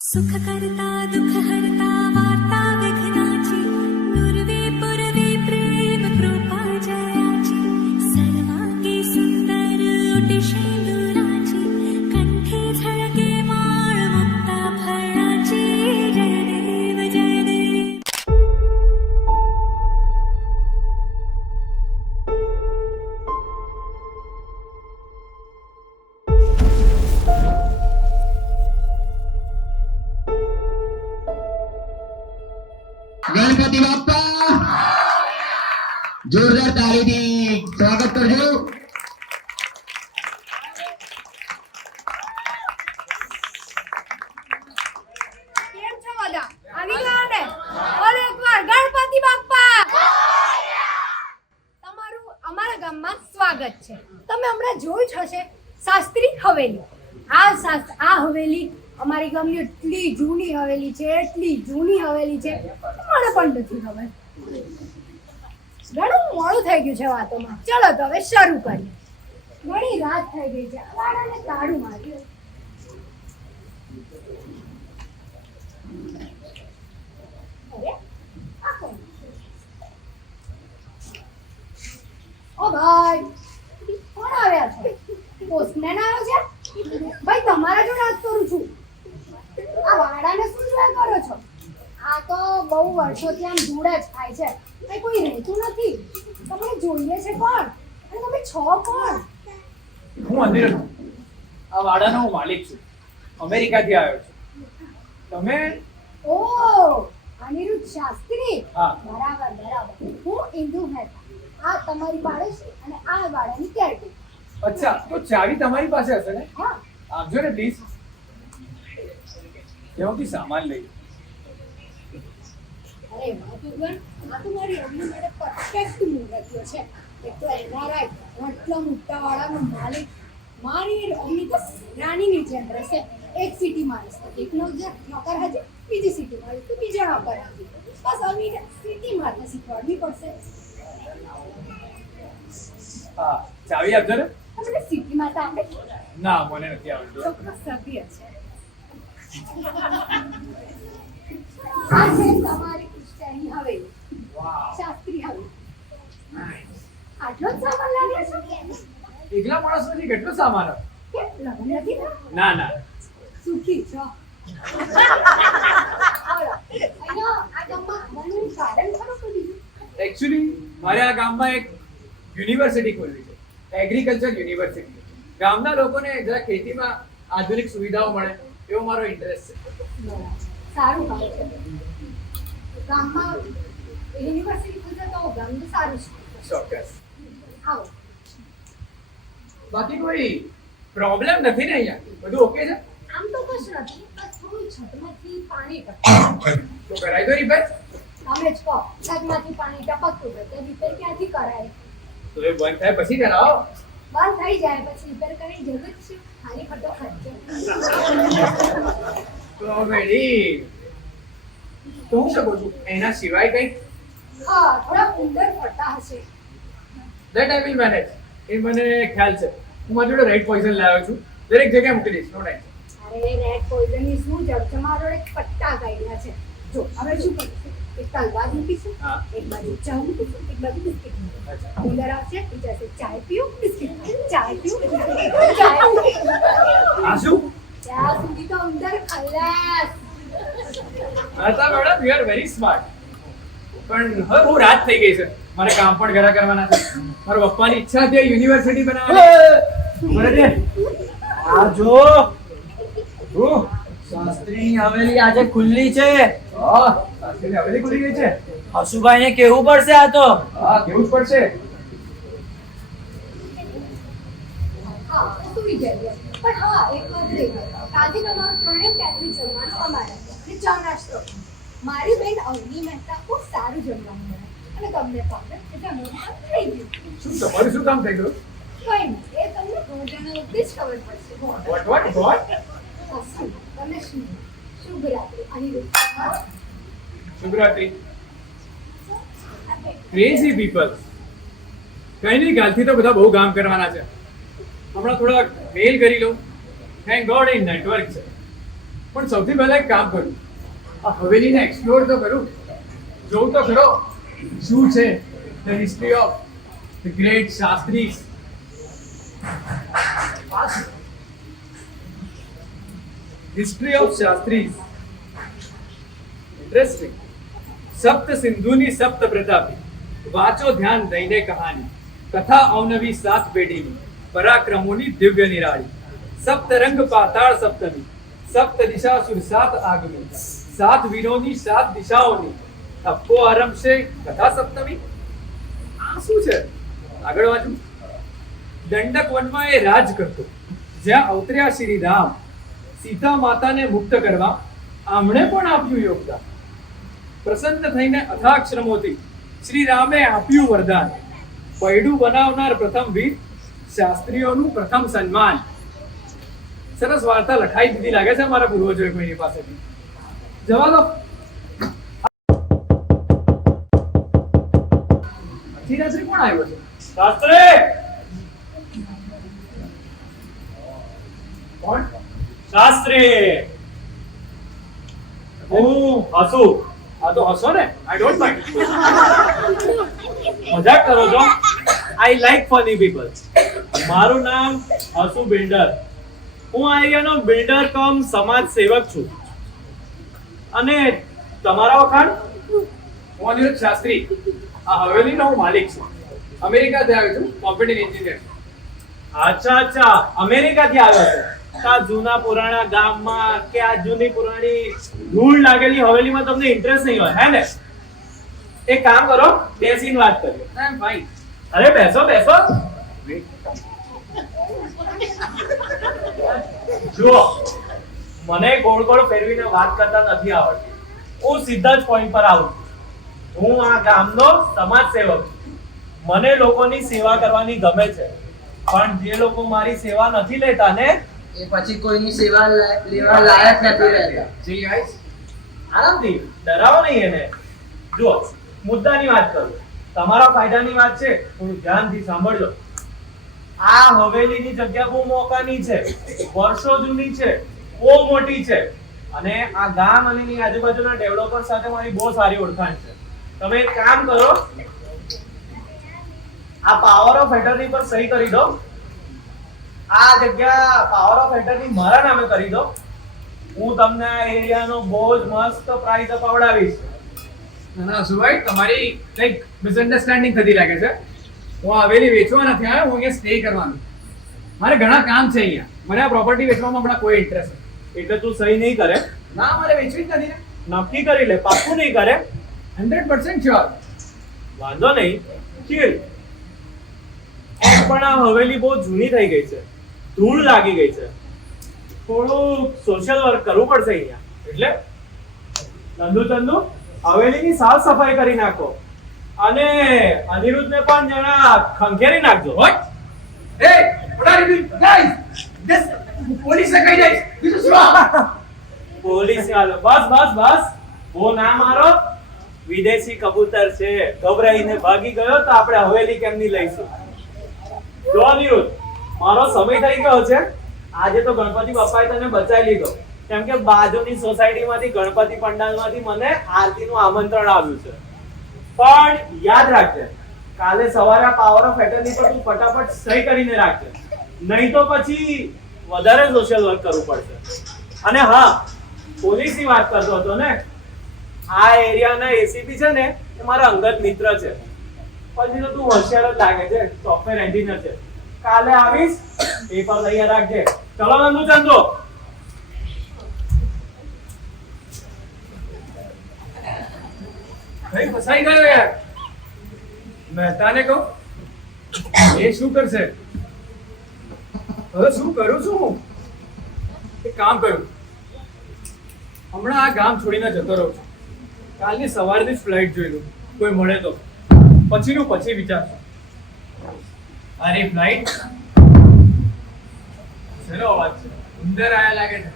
सुख करता दुख हरता वार्ता विघ्नाची पूर्वे पूर्वे प्रेम कृपा जयाची सर्वांगी सुंदर उटिशेंदुराची कंठे झळके माळ मुक्ता फळाची जय देव जय देव. ગણપતિ બાપ્પા જોરદાર તાળીથી સ્વાગત કરજો. કેમ છો બધા? આવી ગયા ને? બોલો એકવાર ગણપતિ બાપ્પા. તમારું અમારા ગામમાં સ્વાગત છે. તમે હમણાં જોયું જ હશે શાસ્ત્રી હવેલી. આ હવેલી અમારી ગામની એટલી જૂની હવેલી છે, એટલી જૂની હવેલી છે, મને પણ નથી ખબર. ઘણું મોડું થઈ ગયું છે વાતોમાં. ચલો તો હવે શરૂ કરીએ. ઘણી રાત થઈ ગઈ છે. વાડાને તાળું માર્યું. અરે, આ કોણ? ઓ ભાઈ, કોણ આવ્યા છે? પોસ્ટમેન આવ્યો છે? ભાઈ તમારા જોડે વાત કરું છું. આ વાડાને શું જોયા કરો છો? આ તો બહુ વર્ષોથી આમ ધૂળ જ ખાય છે. કઈ કોઈ રહેતું નથી. તમને જોઈએ છે કોણ? અને તમે છો કોણ? હું અનિરુદ્ધ. આ વાડાનો હું માલિક છું. અમેરિકાથી આવ્યો છું. તમે? ઓ અનિરુદ્ધ શાસ્ત્રી. હા. બરાબર બરાબર. હું ઇન્દુ મહેતા. આ તમારી પાડોશી અને આ વાડાની કેરટેકર. અચ્છા, તો ચાવી તમારી પાસે હશે ને? હા. આપજો ને પ્લીઝ. ત્યાંથી સામાન લઈ. અરે વાહ આ તો મારી અમ્મી માટે પરફેક્ટ મૂર્તિઓ છે. એક તો એનઆરઆઈ આટલા મોટા વાળાનો માલિક. મારી અમ્મી તો રાણીની જેમ રહેશે. એક સિટી માણસ તો એક નોકર હાજર, બીજી સિટી માણસ તો બીજા નોકર હાજર. બસ અમ્મીને સિટી મારતા શીખવાડવી પડશે. હા, ચાવી આપજો ને. તમને સિટી મારતા આવડે? ના, મને નથી આવડતું. ચોક્કસ સભ્ય છે. આ છે તમારી પુષ્કરની હવેલી. વાવ. શાસ્ત્રી હવેલી. આટલો જ સામાન લાવ્યા છો? એકલા માણસ નથી, કેટલો સામાન આવે? કેમ લગ્ન નથી થયું? ના ના. સુખી છો? બોલો, અહીંયા આ ગામમાં આવવાનું કારણ ખરું શું? એકચ્યુઅલી મારે આ ગામમાં એક યુનિવર્સિટી ખોલવી છે, એગ્રીકલ્ચર યુનિવર્સિટી. ગામના લોકોને જરા ખેતીમાં આધુનિક સુવિધાઓ મળે એવો મારો ઇન્ટરેસ્ટ છે. સારું કામ છે. ગામમાં યુનિવર્સિટી ખુલશે તો ગામનું સારું છે. ચોક્કસ. આવો. બાકી કોઈ પ્રોબ્લેમ નથી ને અહીંયા? બધું ઓકે છે? આમ તો કશું નથી, બસ થોડું છતમાંથી પાણી ટપકે. તો કરાવી દો રિપેર. તમે જ કહો, છતમાંથી પાણી ટપકતું હોય તો રિપેર ક્યાંથી કરાય? તો એ બંધ થાય પછી કરાવો. બંધ થઈ જાય પછી રિપેર કરવાની જરૂર જ છે? ખાલી ખોટો ખર્ચો. તો બેડી તો હું શકું છું એના સિવાય કંઈ? હા, થોડા ઉંદર પડતા હશે. That I will manage. એ મને ખ્યાલ છે. હું મારી જોડે રેડ પોઈઝન લાવ્યો છું. દરેક જગ્યાએ મૂકી દઈશ. નો ટેન્શન. અરે રેડ પોઈઝનની શું જરૂર છે? મારો એક પટ્ટા કાઢ્યા છે. જો હવે શું કરીશું? એક તલવાર મૂકીશું, હા. એક બાજુ ચા મૂકીશું, એક બાજુ બિસ્કિટ મૂકીશું. અચ્છા. ઉંદર આવશે, વિચારશે ચાય પીવું બિસ્કિટ ખાવું, ચાય પીવું બિસ્કિટ ખાવું, ચાય પીવું. આ શું? ત્યાં સુધી તો ઉંદર ખલાસ. હતા madam, you are very smart. પણ હવે બહુ રાત થઈ ગઈ છે. મારે કામ પણ ઘણા કરવાના છે. મારા પપ્પાની ઈચ્છા હતી યુનિવર્સિટી બનાવવાની. બરાબર. આ જો શાસ્ત્રીની હવેલી આજે ખુલ્લી છે. હા, સાસરીની હવેલી ખુલી ગઈ છે. હસુભાઈને કેવું પડશે આ તો. હા, કેવું જ પડશે. હા, સુઈ જઈએ. પણ હા, એક વાત રહી ગઈ. કાલથી તમારું ત્રણેય કેટરિંગ જમવાનું અમારે છે. ચા નાસ્તો. મારી બેન અવની મહેતા ખૂબ સારું જમવાનું બનાવે. અને તમને ભાવે એટલે મોઢું થઈ ગયું. શું તમારું શું કામ થઈ ગયું? કંઈ નહીં, એ તમને ભોજન વખતે જ ખબર પડશે. વોટ? શું? તમે શું? શુભ રાત્રિ. અનિરુદ્ધ. શુભરાત્રી. Crazy people. કઈ નહીં, કાલથી તો બધા બહુ કામ કરવાના છે. હમણાં થોડા મેલ કરી લો. થેન્ક ગોડ એ નેટવર્ક છે. પણ સૌથી પહેલા એક કામ કરું, આ હવેલીને એક્સપ્લોર તો કરું, જોઉં તો ખરો શું છે the history of the great Shastris. History of Shastris interesting. સપ્ત સિંધુની સપ્ત પ્રતાપી, વાંચો ધ્યાન દઈને કહાની, કથા અવનવી સાત પેઢીની, પરાક્રમોની દિવ્ય નિરાળી, સપ્ત રંગ પાતાળ સપ્તમી, સપ્ત દિશા સુર સાત આગમી, સાત વીરોની સાત દિશાઓની, થપ્પો આરંભશે કથા સપ્તમી. આ શું છે? આગળ વાંચું. દંડક વનમાં એ રાજ કરતો, જ્યાં અવતર્યા શ્રી રામ, સીતા માતાને મુક્ત કરવા આમણે પણ આપ્યું યોગદાન. પ્રસન્ન થઈને અથાગ શ્રમોથી શ્રી રામે આપ્યું વરદાન, પૈડું બનાવનાર પ્રથમ વીર, શાસ્ત્રીઓનું પ્રથમ સન્માન. સરસ વાર્તા લખાઈ દીધી લાગે છે મારા પૂર્વજોએ કોઈની પાસેથી. જવા દો. અધીરાત્રી કોણ આવ્યો છે? શાસ્ત્રી! કોણ? શાસ્ત્રી! હું હસુ. આ તો હસો ને, આઈ ડોન્ટ માઇન્ડ. મજાક કરો છો? I like funny people. મારું નામ હસુ બિલ્ડર. હું આ એરિયાનો બિલ્ડર કમ સમાજ સેવક છું. અને તમારા વખાણ? હું અનિરુદ્ધ શાસ્ત્રી, આ હવેલીનો હું માલિક છું. અમેરિકાથી આવ્યો છું, કોમ્પ્યુટર એન્જિનિયર. અચ્છા, અમેરિકાથી આવ્યો છે. આ જૂના પુરાણા ગામમાં કે આ જૂની પુરાણી ધૂળ લાગેલી હવેલીમાં તમને ઇન્ટરેસ્ટ નહીં હોય, હે ને? એક કામ કરો, બેસીને વાત કરીએ. આઈ એમ ફાઇન. અરે બેસો. જુઓ, મને ગોળ ગોળ ફેરવીને વાત કરતા નથી આવડતી. હું સીધા જ પોઈન્ટ પર આવું છું. હું આ ગામનો સમાજ સેવક છું. મને લોકોની સેવા કરવાની ગમે છે, પણ જે લોકો મારી સેવા નથી લેતા ને, એ પછી કોઈની સેવા લેવા લાયક નથી રહેતા. જી ગાઈસ, આરામથી ડરાવો નહીં એને. જુઓ, મુદ્દાની વાત કરું, તમારા ફાયદાની વાત છે, થોડું ધ્યાનથી સાંભળજો. આ હવેલીની જગ્યા બહુ મોકાની છે, વર્ષો જૂની છે, બહુ મોટી છે, અને આ ગામ અને એની આજુબાજુના ડેવલપર સાથે મારી બહુ સારી ઓળખાણ છે. તમે એક કામ કરો, આ પાવર ઓફ એટર્ની પર સહી કરી દો. આ જગ્યા પાવર ઓફ એટર્ની મારા નામે કરી દો. હું તમને આ એરિયાનો બહુ જ મસ્ત પ્રાઇસ અપાવડાવીશ. ના સુભાઈ, તમારી કંઈક મિસઅન્ડરસ્ટેન્ડિંગ થતી લાગે છે. હું આ હવેલી વેચવા નથી આવ્યો, હું અહીંયા સ્ટે કરવાનું. મારે ઘણા કામ છે અહીંયા. મને આ પ્રોપર્ટી વેચવામાં હમણાં કોઈ ઇન્ટરેસ્ટ નથી. એટલે તું સહી નહીં કરે? ના, મારે વેચવી જ નથી ને. નક્કી કરી લે, પાક્કું નહીં કરે? 100% શ્યોર. વાંધો નહીં, ચીલ. પણ આ હવેલી બહુ જૂની થઈ ગઈ છે, ધૂળ લાગી ગઈ છે. થોડું સોશિયલ વર્ક કરવું પડશે અહીંયા. એટલે ચંદુ હવેલીની સાફ સફાઈ કરી નાખો, અને અનિરુદ્ધને પણ જરા ખંખેરી નાખજો. What? Hey, what are you doing? Guys, this પોલીસને કહી દઈશ. This is wrong. પોલીસ વાળો, બસ બહુ ના મારો. વિદેશી કબૂતર છે, ગભરાઈને ભાગી ગયો તો આપણે હવેલી કેમની લઈશું? જો અનિરુદ્ધ, મારો સમય થઈ ગયો છે. આજે તો ગણપતિ બાપાએ તને બચાવી લીધો, કેમ કે બાજુની સોસાયટીમાંથી ગણપતિ પંડાલમાંથી મને આરતીનું આમંત્રણ આવ્યું છે. પણ યાદ રાખજે, કાલે સવારે પાવર ઓફ એટર્ની પર તું ફટાફટ સહી કરીને રાખજે, નહીં તો પછી વધારે સોશિયલ વર્ક કરવું પડશે. અને હા, પોલીસની વાત કરતો હતો ને, આ એરિયાના એસીપી છે ને, એ મારા અંગત મિત્ર છે. પછી તો તું હોશિયાર જ લાગે છે, સોફ્ટવેર એન્જિનિયર છે. કાલે આવીશ, પેપર તૈયાર રાખજે. ચલો નંદુ ચંદો. ભાઈ ફસાઈ ગયો યાર. મહેતાને કહું, એ શું કરશે? હવે શું કરું છું હું? એક કામ કરું, હમણાં આ ગામ છોડીને જતો રહું છું. કાલની સવારથી જ ફ્લાઇટ જોઈ લઉં, કોઈ મળે તો. પછીનું પછી વિચારશું. અરે ફ્લાઇટ, શેનો અવાજ છે? ઉંદર આયા લાગે છે.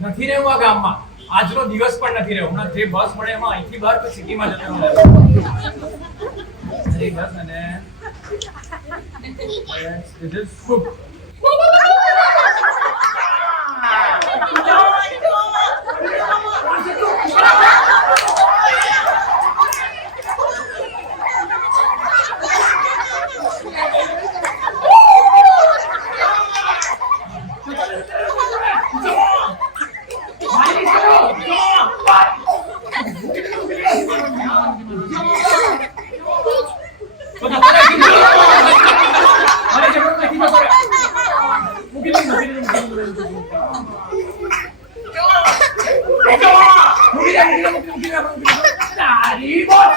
નથી રહેવું આ ગામમાં. આજનો દિવસ પણ નથી રહ્યો. હમણાં જે બસ મળે એમાં અહીંથી બહાર તો સિટીમાં જતો રહું. અરે બસ અને This is food. તારી બોલ.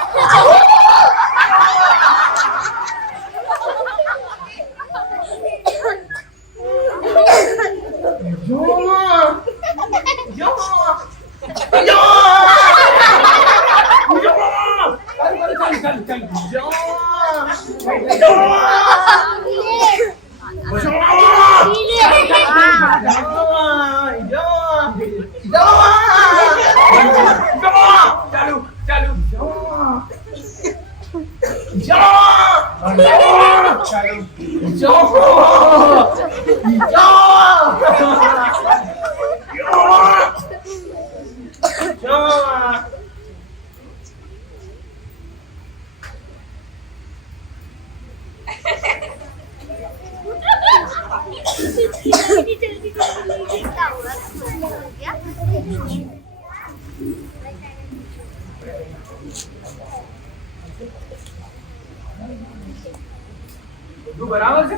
તું બરાબર છે?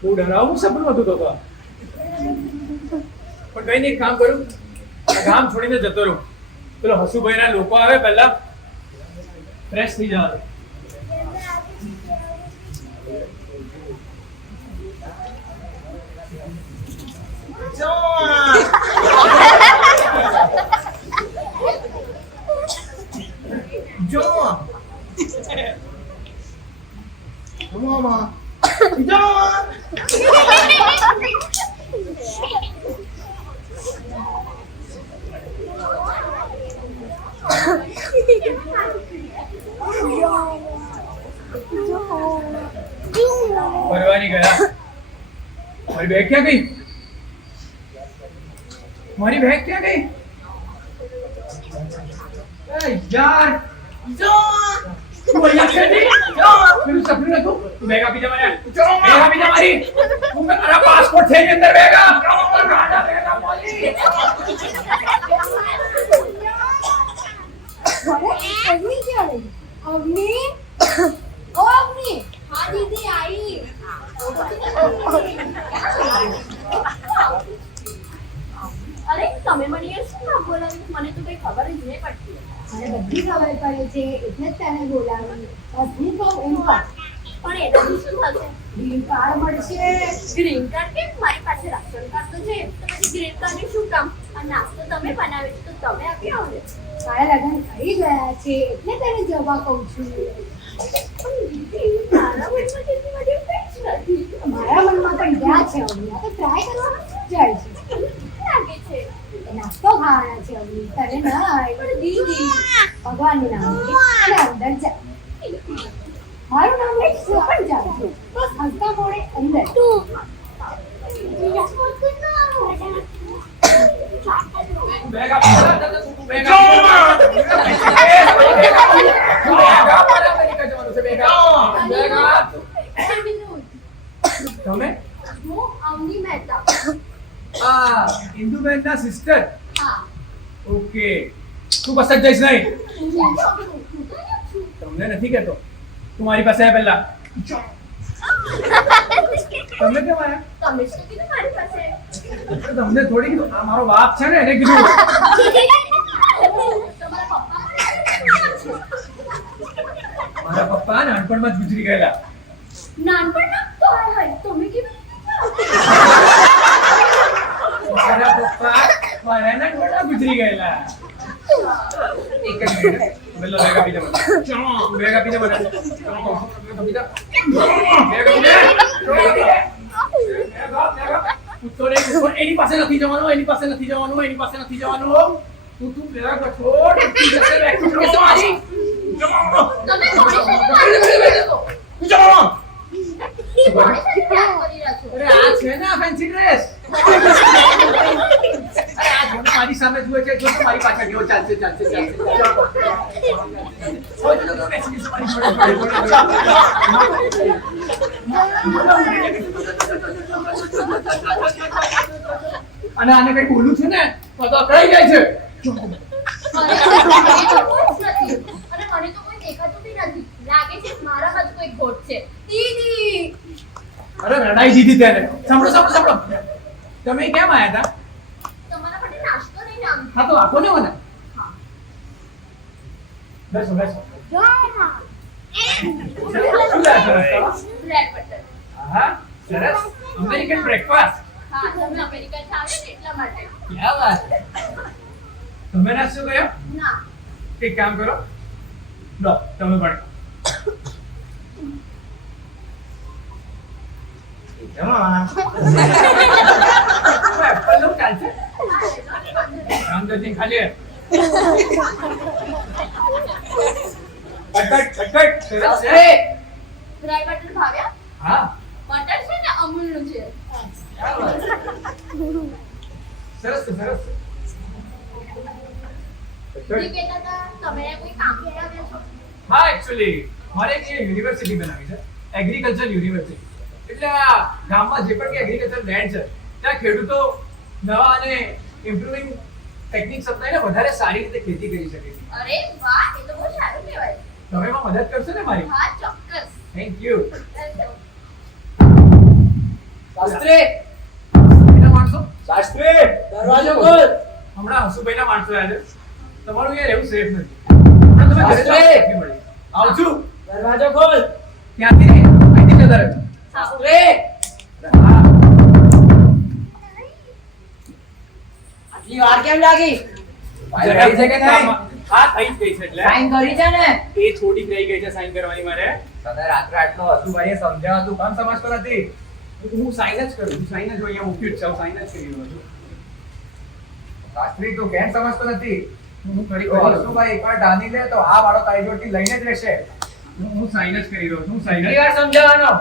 બહુ ડરાવનું સપનું હતું તો. પણ કઈ નહીં, કામ કરું, આ ગામ છોડીને જતો રહું. પેલો હસુભાઈ ના લોકો આવે પહેલા ફ્રેશ થઈ જવા દે. પરવાની ગયા. મારી બેગ ક્યાં ગઈ? મારી બેગ ક્યાં ગઈ? એ યાર, તું અહીંયા છે નહીં? પેલું સપનું નતું? તું બેગ આપી દે મને. બેગ આપી દે મારી. તું મારા પાસપોર્ટ છે એની અંદર બેગ આપ. ગાડા બેગ આપ મારી. અગ્નિ ક્યાં રહી? અગ્નિ? ઓ અગ્નિ! હા દીદી आई. અરે તમે મને યાર શું ના બોલાવ્યું? મને તો કઈ ખબર જ નહીં પડતી. મને બધી ખબર પડે છે એટલે જ તને બોલાવી. અગ્નિ તો એમ પણ પણ એનાથી શું થશે? ગ્રીન કાર્ડ મળશે. ગ્રીન કાર્ડ કેમ? મારી પાસે રાશન કાર્ડ તો છે. તો પછી ગ્રીન કાર્ડનું શું કામ? આ નાસ્તો તમે બનાવ્યો છે તો તમે આપી આવો ને. તારા લગ્ન થઈ ગયા છે એટલે તને જવા કહું છું. પણ દીદી, મારા મનમાં તેની માટે કંઈ જ નથી. મારા મનમાં પણ ગયા છે અગ્નિ. આ તો ટ્રાય કરવાનું શું જાય છે? લાગે છે. નાસ્તો ખાવાના છે અગ્નિ. તને ના પણ દીદી, ભગવાનનું નામ લે અને અંદર જા. મારું નામ લઈ શું પણ જાઉં છું. બસ હસતા મોડે અંદર. બેગ આપી દે. બેગ આપી દે. તમે હું અવની મહેતા. આ ઇન્દુબેનના સિસ્ટર? હા. ઓકે, તું બસ જ જઈશ નહીં? હું તો છું. તમને નથી કહેતો, તું મારી પાસે આવ પહેલા. તમને કેમ આયા? તમે શું કીધું મારી પાસે? તમને થોડી કીધું, આ મારો બાપ છે ને એને કીધું. તમારા પપ્પા મારા પપ્પા નાનપણમાં જ ગુજરી ગયેલા. નાનપણના તો હાય તમે કેવી મારા પપ્પા મારા નાનપણમાં ગુજરી ગયેલા. એક જ મિનિટ, બેગ આપી દે મને. બેગ આપી દે મને. બેગ આપી દે. બેગ આપી દે. એની પાસે નથી જવાનું, એની પાસે નથી જવાનું, એની પાસે નથી જવાનું. તું પેલા છોડ. તમે અરે આ છે ને ફેન્સી ડ્રેસ. અરે આ જો મારી સામે જુએ છે, જો તો મારી પાછળ ગયો. ચાલશે ચાલશે ચાલશે. અને આને કઈ બોલું છું ને તો કઈ જાય છે. અને મને તો કોઈ દેખાતું બી નથી. લાગે છે મારા બાજુ કોઈ ખોટ છે. દીદી, અરે રડાઈ દીધી તેને. સાંભળો સાંભળો સાંભળો. તમે કેમ આયા હતા? તમારા માટે નાસ્તો લઈને આવી હા તો આપો ને મને. બેસો બેસો. શું લાવ્યા છો નાસ્તામાં? Bread butter. આહા, સરસ અમેરિકન બ્રેકફાસ્ટ. હા તમે અમેરિકા થી આવ્યા ને એટલા માટે. ક્યાં વાત. તમે નાસ્તો કર્યો? ના એક કામ કરો, લો તમે પણ. એપલ લો ચાલશે. રામદાસજી ખાલી કટકટ સરસ છે. બ્રેડ બટર ભાવ્યા? હા બટર છે ને અમૂલ નું છે. સરસ છે, સરસ છે. જે કહેતા હતા તમે કોઈ કામ કરવા આવ્યા છો? હા એકચ્યુઅલી મારે એક યુનિવર્સિટી બનાવી છે, એગ્રીકલ્ચર યુનિવર્સિટી. એટલે આ ગામમાં જે પણ એગ્રીકલ્ચર લેન્ડ છે ત્યાં ખેડૂતો નવા અને ઇમ્પ્રુવિંગ ટેકનિક્સ અપનાવીને વધારે સારી રીતે ખેતી કરી શકે છે. અરે વાહ એ તો બહુ સારું કહેવાય. તમે એમાં મદદ કરશો ને મારી? હા ચોક્કસ. Thank you. Welcome. શાસ્ત્રી એના માણસો શાસ્ત્રી દરવાજો ખોલ. હમણાં હસુભાઈના માણસો આવ્યા છે. તમારું અહીંયા રહેવું સેફ નથી. હમણાં તમે ઘરે જાઓ, શાસ્ત્રી! મળી. આવું છું. દરવાજો ખોલ. ત્યાંથી નહીં, અહીંથી જતા રહેજો. શાસ્ત્રી હા આટલી વાર કેમ લાગી? જરા થઈ છે કે નહીં? હા થઈ જ ગઈ છે. એટલે સાઈન કરી છે ને? એ થોડીક રહી ગઈ છે સાઈન કરવાની મારે. તને રાત્રે આટલો હસુભાઈએ સમજાવતું કામ સમજતો નથી. હું સાઈન જ કરું છું. સાઈન જ અહીંયા મૂક્યું જ છે. હું સાઈન જ કરી રહ્યો છું. શાસ્ત્રી તું કેમ સમજતો નથી? હું કરી તો હસુભાઈ એકવાર ડાની લે તો આ વાળો તારી જોડથી લઈને જ રહેશે. હું સાઈન જ કરી રહ્યો છું. હું સાઈન જ. કેટલી વાર સમજાવવાનો?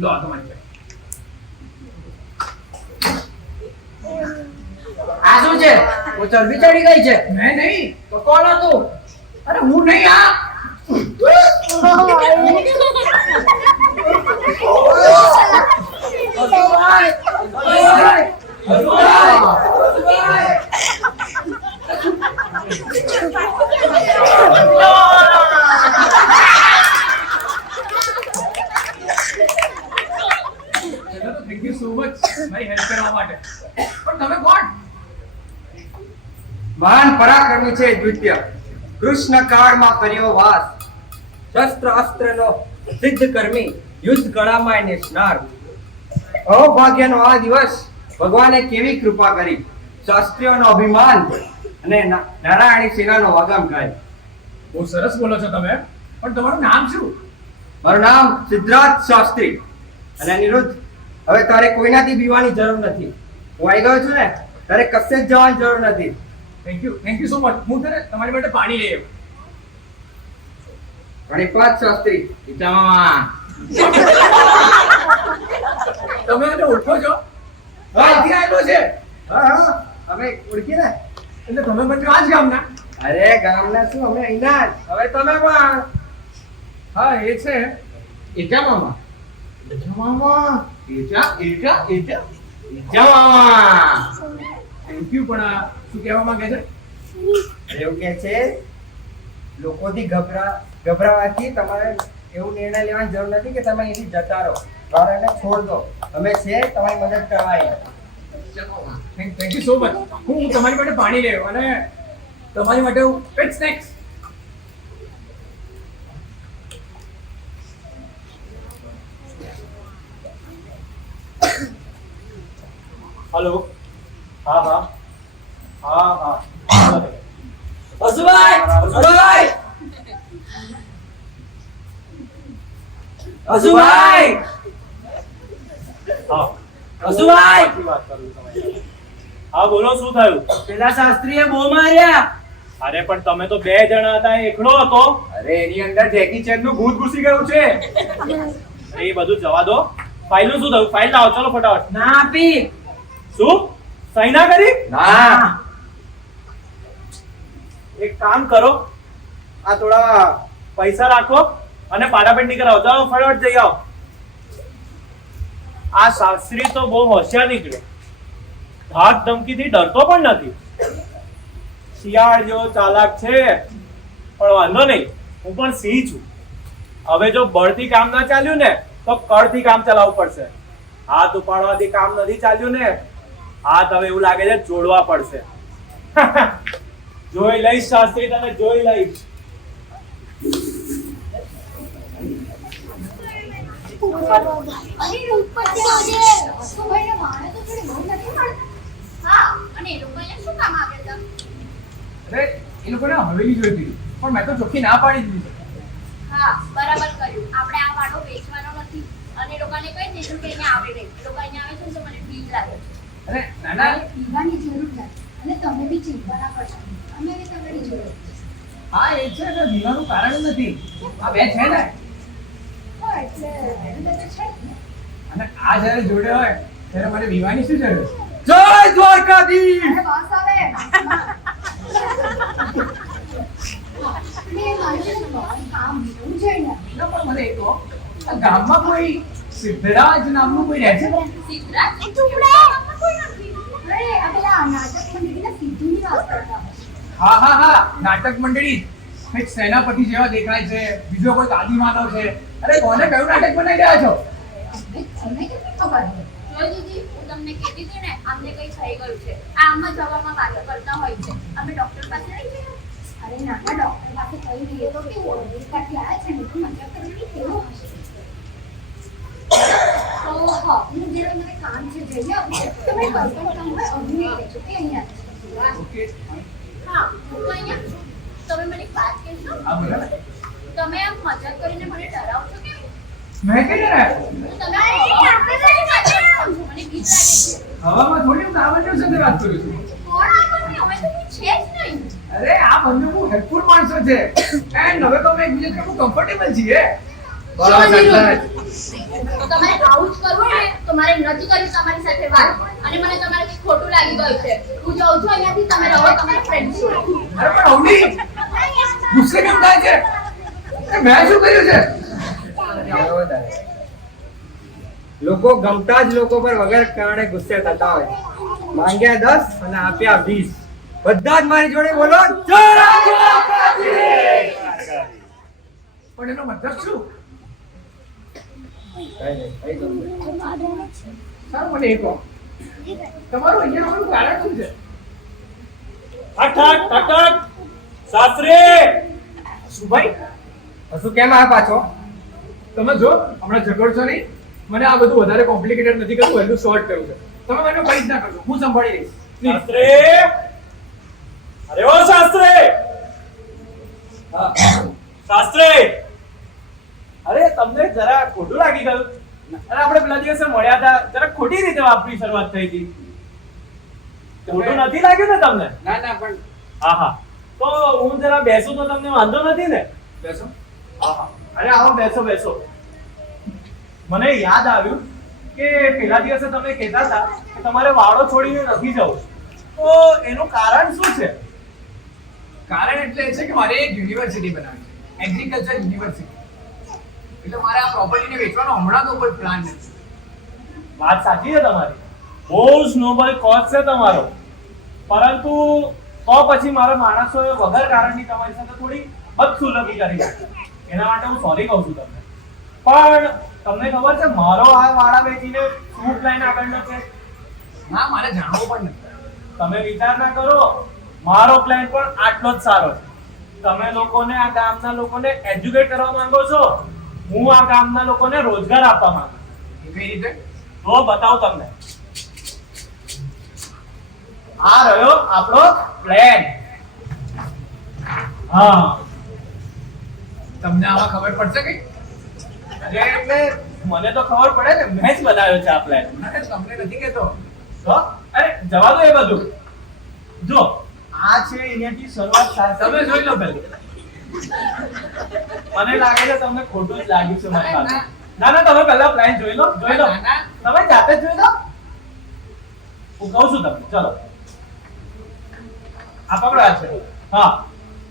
લો આ તમારી પાસે. આ શું છે? ઓ ચરબી ચડી ગઈ છે. મેં નહીં. તો કોણ હતું? અરે હું નહીં આ. હસુભાઈ! હસુભાઈ! ચલો તો થેન્ક યુ સો મચ મારી હેલ્પ કરવા માટે. પણ તમે કોણ? મહાન પરાક્રમી છે દ્વિત્ય, કૃષ્ણ કાળમાં કર્યો વાસ, શસ્ત્ર અસ્ત્રનો સિદ્ધ કર્મી, યુદ્ધ કળામાં નિષ્ણાત. અહોભાગ્યનો આ દિવસ ભગવાને કેવી કૃપા કરી, શાસ્ત્રીઓનો અભિમાન અને નારાયણી સેનાનો વગમ ગાય. બહુ સરસ બોલો છો તમે. પણ તમારું નામ શું? મારું નામ સિદ્ધાર્થ શાસ્ત્રી. અને અનિરુદ્ધ, હવે તારે કોઈનાથી બીવાની જરૂર નથી. હું આવી ગયો છું ને, તારે કશે જ જવાની જરૂર નથી. Thank you so much. હું તને તમારી માટે પાણી લઈ આવ્યો. ગણિપાત શાસ્ત્રી. તમે મને ઓળખો છો? અહીંથી આવ્યો છે. હા હા, અમે ઓળખીએ ને. એટલે તમે મને આ જ ગામના? અરે ગામના શું, અમે અહીંના જ. હવે તમે પણ. હા એ છે. એજા મામા. Thank you. પણ આ શું કહેવા માંગે છે? એવું કે છે, લોકોથી ગભરાવાથી તમારે એવું નિર્ણય લેવાની જરૂર નથી કે તમે અહીંથી જતા રહો. વાળાને છોડ દો. અમે છે તમારી મદદ કરવા આવ્યા. Thank you so much. હું તમારી માટે પાણી લેવો અને તમારી માટે હું પેટ સ્નેક્સ. હેલો. હા હા હા હા. હસુભાઈ! હસુભાઈ! હસુભાઈ! હા હસુભાઈ! સાચી વાત કરું છું તમારી. હા બોલો શું થયું? પેલા શાસ્ત્રીએ બહુ માર્યા. અરે પણ તમે તો બે જણા હતા, એ એકલો હતો. અરે એની અંદર જેકી ચેન નું ભૂત ઘૂસી ગયું છે. એ બધું જવા દો. ફાઇલનું શું થયું? ફાઇલ લાવો, ચલો ફટાફટ. ના આપી. શું સહી ના કરી? ના, એક કામ કરો, આ થોડા પૈસા રાખો અને પાડાપેટી કરાવો. ચાલો ફટાફટ જઈ આવો. આ શાસ્ત્રી તો બહુ હોશિયાર નીકળ્યો. ધાક ધમકીથી ડરતો પણ નથી. શિયાળ જેવો ચાલાક છે, પણ વાંધો નહીં, હું પણ સિંહ છું. હવે જો બળથી કામ ના ચાલ્યું ને તો કળથી કામ ચલાવવું પડશે. હાથ ઉપાડવાથી કામ નથી ચાલ્યું ને. હાથ હવે એવું લાગે છે જોડવા પડશે. જોઈ લઈશ શાસ્ત્રી, તને જોઈ લઈશ. અહીં ઉપરથી આવજે. તો ભાઈને મારે તો થોડી મન નથી મળતી. હા, અને એ લોકો અહીંયા શું કામ આવ્યા હતા? અરે એ લોકોને હવેલી જોઈતી હતી, પણ મેં તો ચોખ્ખી ના પાડી દીધી. હા, બરાબર કર્યું. આપણે આ વાડો વેચવાનો નથી અને એ લોકોને કહી દઈશું કે અહીંયા આવે નહીં. એ લોકો અહીંયા આવે છે ને તો મને બીક લાગે છે. અરે નાના, મારે પીવાની જરૂર નથી અને તમે બી ચિંતા ના કરશો. અમે બી તમારી જોડે હા એ છે ને, દીવાનું કારણ નથી. આ બે છે ને, હા એટલે એનું તો છે જ ને. અને આ જ્યારે જોડે હોય ત્યારે મને વિવાની શું જરૂર છે? જય દ્વારકાધીશ. અરે બસ હવે ને મારે છે ને બહાર કામ જેવું છે ને. ના, પણ મને એ કહો, આ ગામમાં કોઈ સિદ્ધરાજ નામનું કોઈ રહે છે? સિદ્ધરાજ, ગામમાં કોઈ નથી. અરે આ પેલા નાટક મંડળીના સિદ્ધુની વાત કરતા હોય. હા હા હા, નાટક મંડળી. કંઈક સેનાપતિ જેવા દેખાય છે, બીજો કોઈ આદિમાનવ છે. અરે કોને કયું નાટક બનાવી રહ્યા છો? તમને કેવી ખબર છે? જોઈ દીદી, હું તમને કહેતી હતી ને, આમને કંઈ થઈ ગયું છે. આ આમાં જવામાં વાતો કરતા હોય છે. અમે ડોક્ટર પાસે લઈ જઈએ. અરે નાના ડોક્ટર પાસે કહી દઈએ તો કેવું હોય? કાંઈક લાયા છે ને તો મજા કરવી કેવું હશે? તો હા, હું જરા મને કામ છે જઈએ આપણે. તમે કલ્પના કામ હોય અભિનય લેજો કે અહીંયા છે. ઓકે, હા, હું તો અહીંયા છું. તમે મને એક વાત કહેશો? હા બોલો ને. તમે આમ મજાક કરીને મને ડરાવો છો કેમ? મેં કઈ રહ્યા? તમે આપણે મને બીક લાગે છે. હવામાં થોડી હું કાવડિયો સાથે વાત કરું છું. કોણ આપણને હવે તો કોઈ છે જ નહીં. અરે આ બંને બહુ હેલ્પફુલ માણસો છે, એન્ડ હવે તો અમે એકબીજા સાથે બહુ કમ્ફર્ટેબલ છીએ. બોલો સરદાર. તમારે આવું જ કરવું ને તો મારે નથી કરવી તમારી સાથે વાત અને મને તમારે કંઈક ખોટું લાગી ગયું છે. હું જાઉં છું અહીંયાથી, તમે રહો તમારા ફ્રેન્ડ જોડે. અરે પણ અવની, ગુસ્સે કેમ થાય છે? એ મેં શું કર્યું છે? લોકો ગમતા જ લોકો પર વગર કારણે ગુસ્સે થતા હોય. માંગ્યા 10 અને આપ્યા 20. બધા જ મારી જોડે બોલો જય દ્વારકાધીશ. પણ એનો મતલબ શું? સારું, મને એ કહો, તમારું અહીંયા આવવાનું કારણ શું છે? ઠક ઠક ઠક ઠક. શાસ્ત્રી, શું ભાઈ? હસુ કેમ આ પાછો? તમે જો હમણાં ઝઘડશો નહીં. મને આ બધું વધારે કોમ્પ્લિકેટેડ નથી કરવું, એટલું શોર્ટ કરવું છે. તમે મને કંઈ જ ના કરશો, હું સંભાળી લઈશ. શાસ્ત્રી, અરે ઓ શાસ્ત્રી. હા, શાસ્ત્રી, અરે તમને જરા ખોટું લાગી ગયું? અરે આપણે પેલા દિવસે મળ્યા હતા, જરા ખોટી રીતે આપણી શરૂઆત થઈ હતી. ખોટું નથી લાગ્યું ને તમને? ના ના, પણ હા હા, તો હું જરા બેસું તો તમને વાંધો નથી ને? બેસો. હા હા, અરે આવો બેસો બેસો. મને યાદ આવ્યું કે પેલા દિવસે તમે કહેતા હતા કે તમારે વાળો છોડીને નથી જવું, તો એનું કારણ શું છે? કારણ એટલે એ છે કે મારે એક યુનિવર્સિટી બનાવવી છે, એગ્રીકલ્ચર યુનિવર્સિટી. એટલે મારે આ પ્રોપર્ટીને વેચવાનો હમણાં તો કોઈ પ્લાન નથી. વાત સાચી છે તમારી, બહુ જ નોબલ કોઝ છે તમારો, પરંતુ તો પછી મારા માણસોએ વગર કારણની તમારી સાથે થોડી બદસુલભી કરી નાખી. એના માટે હું સોરી કહું છું તમને. પણ તમને ખબર છે મારો આ વાળા વેચીને શું પ્લાન આગળનો છે? ના, મારે જાણવું પણ નથી. તમે વિચાર ના કરો, મારો પ્લાન પણ આટલો જ સારો છે. તમે લોકોને, આ ગામના લોકોને એજ્યુકેટ કરવા માંગો છો, હું આ ગામના લોકોને રોજગાર આપવા માંગુ છું. એ કઈ રીતે? તો બતાવું તમને. આ રહ્યો આપણો પ્લાન. હા, તમને આમાં ખબર પડશે કઈ? અરે એટલે મને તો ખબર પડે ને, મેં જ બનાવ્યો છે આ પ્લાન. અરે તમને નથી કહેતો. તો અરે જવા દો એ બધું. જો આ છે અહીંયાથી શરૂઆત થાય. તમે જોઈ લો પહેલા. મને લાગે છે તમને ખોટું જ લાગ્યું છે મારી વાત. ના ના, તમે પહેલા પ્લાન જોઈ લો, જોઈ લો. તમે જાતે જ જોઈ લો. હું કહું છું તમને, ચલો આ પકડો. આ છે, હા,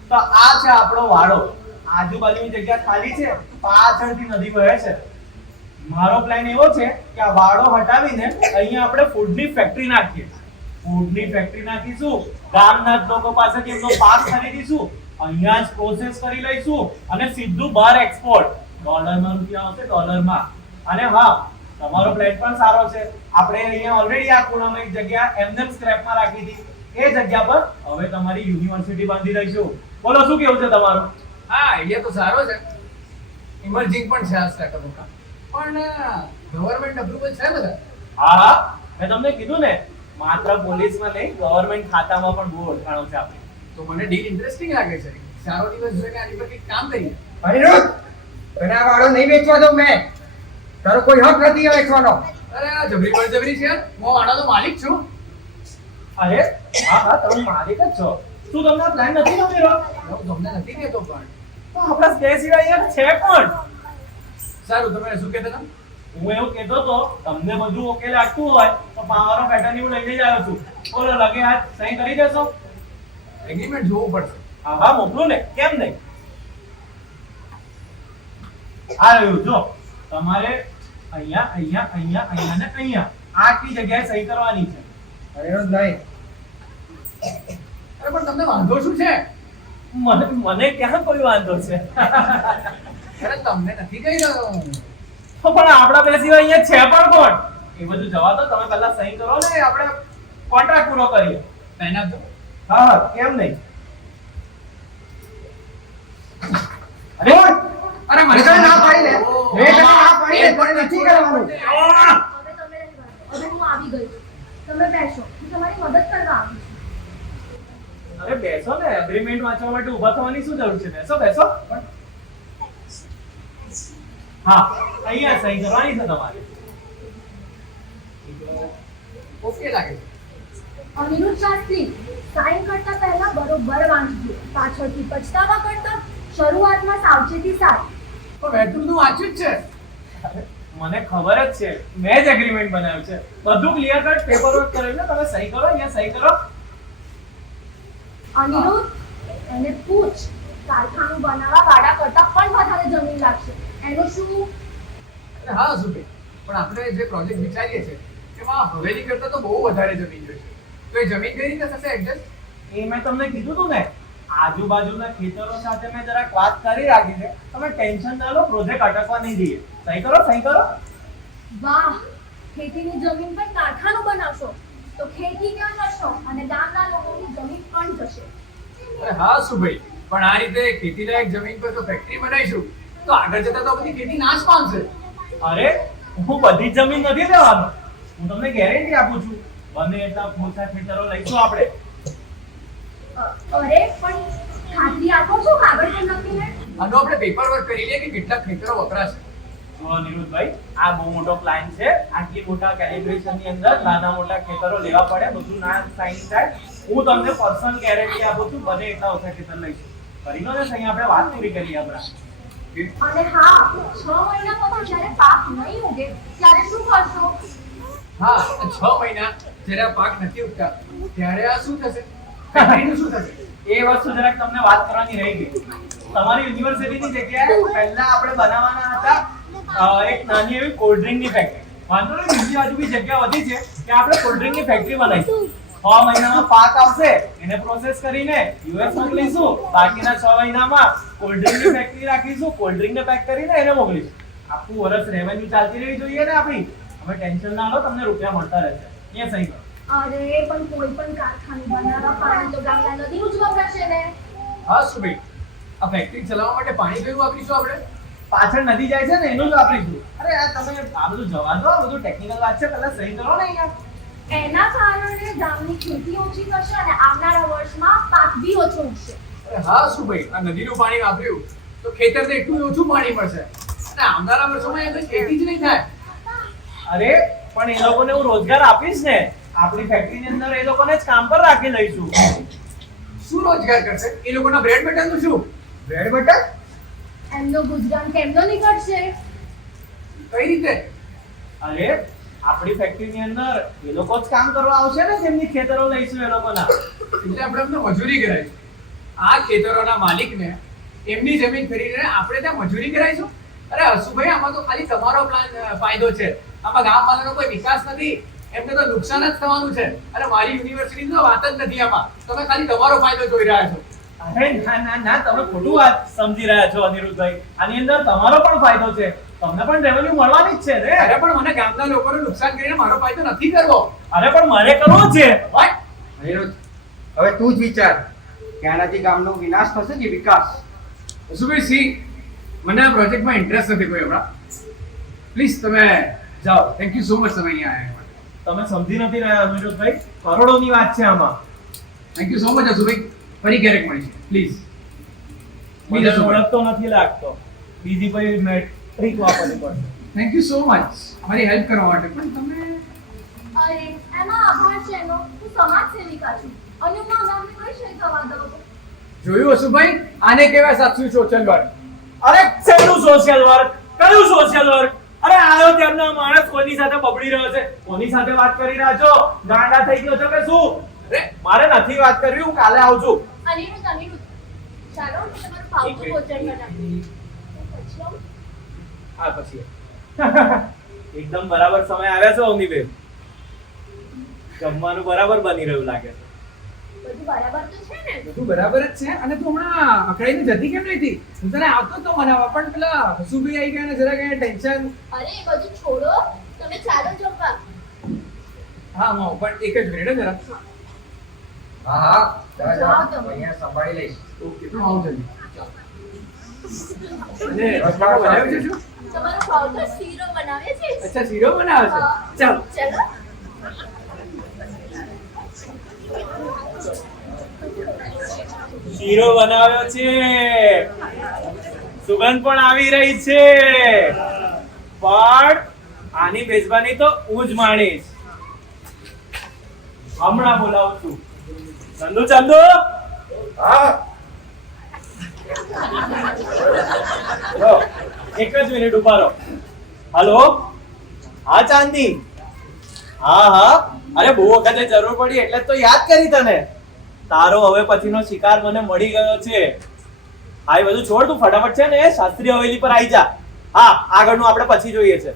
તો આ છે આપણો વાડો. આજુબાજુની જગ્યા ખાલી છે, પાછળથી નદી વહે છે. મારો પ્લાન એવો છે કે આ વાડો હટાવીને અહીંયા આપણે ફૂડની ફેક્ટરી નાખીએ. ફૂડની ફેક્ટરી નાખીશું, ગામના જ લોકો પાસેથી એમનો પાક ખરીદીશું, અહીંયા જ પ્રોસેસ કરી લઈશું અને સીધું બહાર એક્સપોર્ટ. ડોલરમાં રૂપિયા આવશે, ડોલરમાં. અને હા, તમારો પ્લેન પણ સારો છે. આપણે અહીંયા ઓલરેડી આ ખૂણામાં એક જગ્યા એમનેમ સ્ક્રેપમાં રાખી હતી. એ જગ્યા પર હવે તમારી યુનિવર્સિટી બાંધી દઈશું. બોલો શું કેવું છે તમારું? હા, આઈડિયા તો સારો છે. ઇમર્જિંગ પણ છે આ સ્ટાર્ટઅપ કામ. પણ ગવર્નમેન્ટ અપ્રુવલ છે બધા? હા, મેં તમને કીધું ને, માત્ર પોલીસમાં નહીં, ગવર્નમેન્ટ ખાતામાં પણ બહુ ઓળખાણો છે આપણી. તો મને ડીલ ઇન્ટરેસ્ટિંગ લાગે છે. સારો દિવસ જોઈને આની પર કંઈક કામ કરીએ. અનિરુદ્ધ, તને આ વાળો નહીં વેચવા દઉં મેં. તારો કોઈ હક નથી આ વેચવાનો. અરે આ જબરી બળજબરી છે. હું વાડાનો માલિક છું. અરે હા, તમે માલિક જ છો. શું તમને આ પ્લાન નથી ગમ્યો? હું તમને નથી કહેતો પણ. તો આપણા સ્ટે સિવાય અહીંયા છે કોણ? સારું, તમે શું કહેતા હતા? હું એવું કહેતો તો, તમને બધું ઓકે લાગતું હોય તો પાવર ઓફ એટર્ની હું લઈને જ આવ્યો છું. બોલો, લગે હાથ સહી કરી દેશો? એગ્રીમેન્ટ જોવું પડશે. હા હા, મોકલું ને, કેમ નહીં? આ રહ્યું જો, તમારે અહીંયા અહીંયા અહીંયા અહીંયા ને અહીંયા આટલી જગ્યાએ સહી કરવાની છે. અનિરુદ્ધ નહીં. અરે પણ તમને વાંધો શું છે? મને ક્યાં કોઈ વાંધો છે? અરે તમને નથી કહી રહ્યો હું. તો પણ આપણા બે સિવાય અહીંયા છે પણ કોણ? એ બધું જવા દો, તમે પહેલા સહી કરો ને આપણે કોન્ટ્રાક્ટ પૂરો કરીએ. પેન આપજો. હા હા, કેમ નહીં? અરે અરે મેં તને ના પાડી દે. મેં તને ના પાડી દે, પણ નથી કરવાનું. હવે તમે રહી વાત. હવે હું આવી ગઈ છું. તમે બેસો, હું તમારી મદદ કરવા આવી છું. અરે બેસો ને, એગ્રીમેન્ટ વાંચવા માટે ઊભા થવાની શું જરૂર છે? બેસો બેસો. હા, અહીંયા સહી કરવાની છે તમારે. ઓકે લાગે છે. અનિરુદ્ધ શાસ્ત્રી, સાઈન કરતા પહેલા બરોબર વાંચજો. પાછળથી પછતાવા કરતા શરૂઆતમાં સાવચેતી સારી. પણ મેં તો બધું વાંચ્યું જ છે. મને ખબર જ છે, મેં જ એગ્રીમેન્ટ બનાવ્યું છે. બધું ક્લિયર કટ પેપર વર્ક કરેલું છે. તમે સહી કરો, અહીંયા સહી કરો. અનિરુદ્ધ, એને પૂછ, કારખાનું બનાવવા વાડા કરતા પણ વધારે જમીન લાગશે. એનું શું? અરે હા સુભી, પણ આપણે જે પ્રોજેક્ટ વિચારીએ છીએ એમાં હવેલી કરતા તો બહુ વધારે જમીન જોઈએ. તો એ જમીન કઈ રીતે થશે એડજસ્ટ? એ મેં તમને કીધું હતું ને, આજુબાજુના ખેતરો સાથે મેં જરાક વાત કરી રાખી છે. તમે ટેન્શન ના લો, પ્રોજેક્ટ અટકવા નહીં દઈએ. સહી કરો, સહી કરો. વાહ, ખેતીની જમીન પર કારખાનું બનાવશો તો ખેતી ક્યાં કરશો અને ગામના લોકોની જમીન પણ જશે. અરે હા સુભાઈ, પણ આ રીતે ખેતીલાયક જમીન પર તો ફેક્ટરી બનાવીશું તો આગળ જતા તો બધી ખેતી નાશ પામશે. અરે, હું બધી જ જમીન નથી લેવાનો. હું તમને ગેરંટી આપું છું, બને એટલા મોટા ખેતરો લઈશું આપણે. અરે પણ ખાતરી આપો છો કાગળ પર લખીને? આનો આપણે પેપર વર્ક કરી લઈએ કે કેટલા ખેતરો વપરાશે. જો અનિરુદ્ધભાઈ, આ બહુ મોટો પ્લાન છે. આટલી મોટા કેલિબ્રેશન ની અંદર નાના મોટા ખેતરો લેવા પડે, બધું ના સાઈન થાય. હું તમને પર્સનલ ગેરંટી આપું છું, બને એટલા ઓછા ખેતર લઈશું. કરી લો ને સહી, આપણે વાત પૂરી કરીએ આપણા. અને હા, 6 મહિના પછી જ્યારે પાક નહીં ઉગે ત્યારે શું કરશો? હા, 6 મહિના જ્યારે આ પાક નથી ઉગતા ત્યારે આ શું થશે? ફેક્ટરીનું શું થશે? એ વસ્તુ જરાક તમને વાત કરવાની રહી ગઈ. તમારી યુનિવર્સિટીની જગ્યાએ પહેલા આપણે બનાવવાના હતા એક નાની એવી કોલ્ડ ડ્રિંકની ફેક્ટરી. વાંધો નહીં, બીજી બાજુ બી જગ્યા વધી છે કે આપણે કોલ્ડ ડ્રિંકની ફેક્ટરી બનાવીશું. 6 મહિનામાં પાક આવશે, એને પ્રોસેસ કરીને યુએસ મોકલીશું. બાકીના 6 મહિનામાં કોલ્ડ ડ્રિંકની ફેક્ટરી રાખીશું, કોલ્ડ ડ્રિંકને પેક કરીને એને મોકલીશું. આખું વર્ષ રેવન્યુ ચાલતી રહેવી જોઈએ ને આપણી. હવે ટેન્શન ના લો, તમને રૂપિયા મળતા રહેશે. અહીંયા સહી કરો. અરે પણ કોઈ પણ કારખાનું બનાવવા પાણી તો ગામના નદીનું જ વપરાશે ને. હા સુભાઈ, આ ફેક્ટરી ચલાવવા માટે પાણી કયું વાપરીશું આપણે? પાછળ નદી જાય છે ને એનું જ વાપરીશું. અરે યાર, તમે આ બધું જવા દો, આ બધું ટેકનિકલ વાત છે. પહેલા સહી કરો ને અહીંયા. એના કારણે ગામની ખેતી ઓછી થશે અને આવનારા વર્ષમાં પાક બી ઓછો ઉગશે. અરે હા સુભાઈ, આ નદીનું પાણી વાપર્યું તો ખેતરને એટલું ઓછું પાણી મળશે અને આવનારા વર્ષોમાં એમને ખેતી જ નહીં થાય. અરે પણ એ લોકોને હું રોજગાર આપીશ ને. આપણી ફેક્ટરીની અંદર એ લોકોને જ કામ પર રાખી લઈશું. શું રોજગાર કરશે? એ લોકોના બ્રેડ બટરનું શું? Bread butter? એમનો ગુજરાન કેમનો નીકળશે? કઈ રીતે? અરે આપણી ફેક્ટરીની અંદર એ લોકો જ કામ કરવા આવશે ને, જેમની ખેતરો લઈશું એ લોકોના. એટલે આપણે એમને મજૂરી કરાવીશું. આ ખેતરોના માલિકને એમની જમીન ખરીદીને આપણે ત્યાં મજૂરી કરાવીશું. અરે હસુભાઈ, આમાં તો ખાલી તમારો ફાયદો છે. આમાં ગામવાળાનો કોઈ વિકાસ નથી. એમને તો નુકસાન જ થવાનું છે. અરે મારી યુનિવર્સિટીની તો વાત જ નથી આમાં. તમે ખાલી તમારો ફાયદો જોઈ રહ્યા છો. અરે ના ના ના, તમે ખોટું વાત સમજી રહ્યા છો અનિરુદ્ધભાઈ. આની અંદર તમારો પણ ફાયદો છે. તમને પણ રેવન્યુ મળવાની જ છે ને. અરે પણ મને ગામના લોકોનું નુકસાન કરીને મારો ફાયદો નથી કરવો. અરે પણ મારે કરવું જ છે. What? અનિરુદ્ધ, હવે તું જ વિચાર કે આનાથી ગામનો વિનાશ થશે કે વિકાસ? સુભાઈ સી, મને આ પ્રોજેક્ટમાં ઇન્ટરેસ્ટ નથી કોઈ હમણાં. પ્લીઝ તમે જાઓ. થેન્ક યુ સો મચ તમે અહીંયા આવ્યા. તમે સમજી નથી રહ્યા અનિરુદ્ધભાઈ, કરોડોની વાત છે આમાં. થેન્ક યુ સો મચ સુભાઈ. ફરી ક્યારેક મળીશું પ્લીઝ. મને ઓળખતો નથી લાગતો. બીજી કોઈ મેટ્રિક વાપરવી પડશે. થેન્ક યુ સો મચ મારી હેલ્પ કરવા માટે. પણ તમે અરે એમાં આભાર છે એનો. હું સમાજ સેવિકા છું અને હું આ ગામને કઈ શેર થવા દઉં. જોયું હસુભાઈ, આને કહેવાય સાચું સોશિયલ વર્ક. અરે શેનું સોશિયલ વર્ક? કયું સોશિયલ વર્ક? અરે આવ્યો તેમનો માણસ કોની સાથે બબડી રહ્યો છે? કોની સાથે વાત કરી રહ્યા છો? ગાંડા થઈ ગયો છો કે શું? અરે મારે નથી વાત કરવી, હું કાલે આવું છું. અનિરુદ્ધ ચાલો હું તમારું ફાવતું ભોજન બનાવી. પછી આવું. હા પછી એકદમ બરાબર સમય આવ્યા છે અવનીબેન. જમવાનું બરાબર બની રહ્યું લાગે છે. બધું બરાબર તો છે ને? બધું બરાબર જ છે. અને તું હમણાં અકળાઈને જતી કેમ નહીં હતી? હું તને આવતો તો મનાવવા, પણ પેલા હસુભાઈ આવી ગયા ને જરા કઈ ટેન્શન. અરે એ બધું છોડો, તમે ચાલો જમવા. હા હું પણ એક જ મિનિટ જરા. હા હા, જા, જા. જાઓ તમે. અહીંયા સંભાળી લઈશ. ઓકે તો આવું જલ્દી. અને રસગુલ્લા બનાવ્યું છે શું? તમારો ફાવતો શીરો બનાવે છે? અચ્છા શીરો બનાવે છે. ચાલો. ચાલો. શીરો બનાવ્યો છે, સુગંધ પણ આવી રહી છે, પણ આની મેજબાની તો હું જ માણીશ. હમણાં બોલાવું છું. ચંદુ, ચંદુ. હા, લો, એક જ મિનિટ ઉભા રહો. હલો, હા ચાંદી. હા હા, અરે બહુ વખતે જરૂર પડી એટલે જ તો યાદ કરી તને. તારો હવે પછીનો શિકાર મને મળી ગયો છે. હા એ બધું છોડ, તું ફટાફટ છે ને શાસ્ત્રી હવેલી પર આવી જા. હા, આગળનું આપણે પછી જોઈએ છે.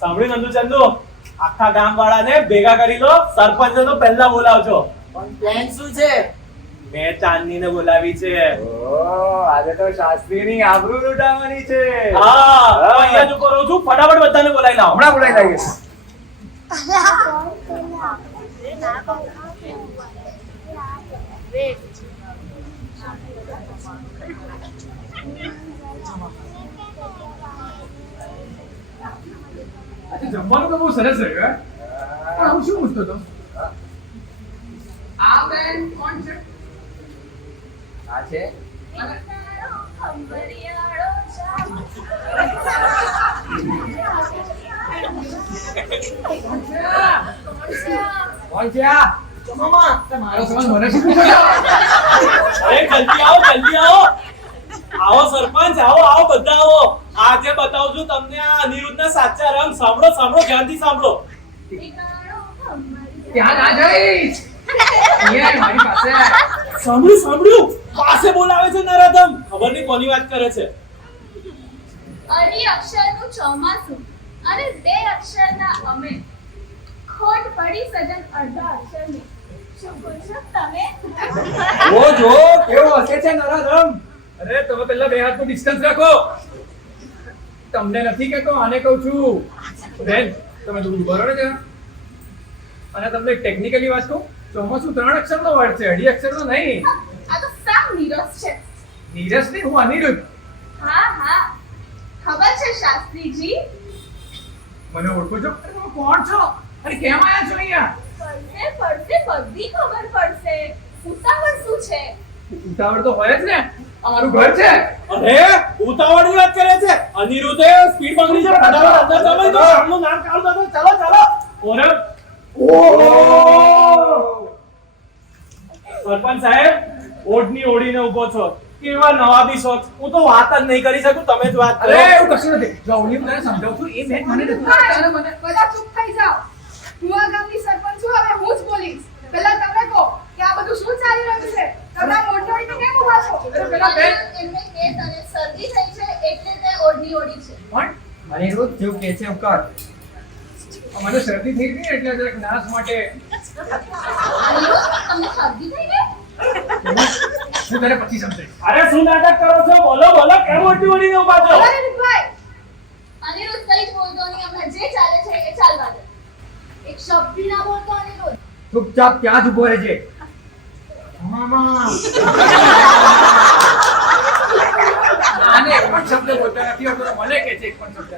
સાંભળ્યું નંદુ ચંદુ? આખા ગામ વાળાને ભેગા કરી લો, સરપંચને તો પહેલા બોલાવજો. પણ પ્લાન શું છે? મેં ચાંદનીને બોલાવી છે. આજે તો શાસ્ત્રીની આબરૂ લૂંટાવાની છે. હા, હું અહીંયા જ ઉભો રહું છું. ફટાફટ બધાને બોલાવી લાવો. હમણાં બોલાવી લઈએ. આજે જમવાનું તો બહુ સરસ રહ્યું. પણ હું શું પૂછતો હતો? આ બેન કોણ છે? આ છે કોણ છે આ? મારો સવાલ મને શું પૂછો છો? અરે જલ્દી આવો, જલ્દી આવો. આવો સરપંચ, આવો આવો, બધા આવો. આજે બતાવું છું તમને આ અનિરુદ્ધના સાચા રંગ. સાંભળો સાંભળો, ધ્યાનથી સાંભળો. ત્યાં ના જઈશ. અહીંયા મારી પાસે. સાંભળ્યું સાંભળ્યું, પાસે બોલાવે છે નરાધમ. ખબર નહીં કોની વાત કરે છે. અઢી અક્ષરનું ચોમાસું અને બે અક્ષરના અમે. ખોટ પડી સજન અડધા અક્ષરની. શું બોલશો તમે? જો જો કેવો હસે છે નરાધમ. અરે તમે પહેલા બે હાથનું ડિસ્ટન્સ રાખો. તમને નથી કહેતો, આને કહું છું. બેન તમે થોડું ઉભા રહો ને જરા. અને તમને ટેકનિકલી વાત કહું, ચોમાસું 3 અક્ષરનો વર્ડ છે, 2 અક્ષરનો નહીં. આ તો સાવ નીરસ છે. નીરસ નહીં, હું અનિરુદ્ધ. હા હા, ખબર છે શાસ્ત્રીજી. મને ઓળખો છો? અરે તમે કોણ છો અને કેમ આયા છો અહીંયા? પડશે પડશે, બધી ખબર પડશે. ઉતાવળ શું છે? ઉતાવળ તો હોય જ ને, અમારું ઘર છે. અરે ઉતાવળની વાત કરે છે. અનિરુદ્ધે સ્પીડ પકડી છે. ફટાફટ અંદર ચાલો. તો આમનું નામ કાઢો તો ચાલો ચાલો. ઓરે સરપંચ સાહેબ, ઓઢની ઓઢીને ઊભો છો. કેવા નવાબી શોખ. હું તો વાત જ નહીં કરી શકું, તમે જ વાત કરો. અરે એવું કશું નથી. જો હું તને સમજાવું છું, એ બેન મને નથી ઓળખતા અને મને બધા ચૂપ થઈ જાઓ. હું આ ગામની સરપંચ છું, હવે હું જ બોલીશ. પહેલા તમે કહો કે આ બધું શું ચાલી રહ્યું છે? તમે મોટોડીને કેમ ઊભા છો? પેલા બેન એમને કેસ અને શરદી થઈ છે એટલે તે ઓઢની ઓઢી છે. કોણ? અનિરુદ્ધ જેવું કે છે એમ કર. મને શરદી થઈ ગઈ એટલે જરાક નાશ માટે અનિરુદ્ધ, તમને શરદી થઈ ગઈ? હું તને પછી સમજાવીશ. અરે શું નાટક કરો છો? બોલો બોલો, કેમ ઓઢની ઓઢીને ઊભા છો? અરે ભાઈ, જે ચાલે છે એ ચાલવા દે. એક શબ્દ બી ના બોલતો અનિરુદ્ધ. ચૂપચાપ ત્યાં જ ઉભો રહેજે. આને એક પણ શબ્દ બોલતા નથી આવતો તો મને કે છે એક પણ શબ્દ.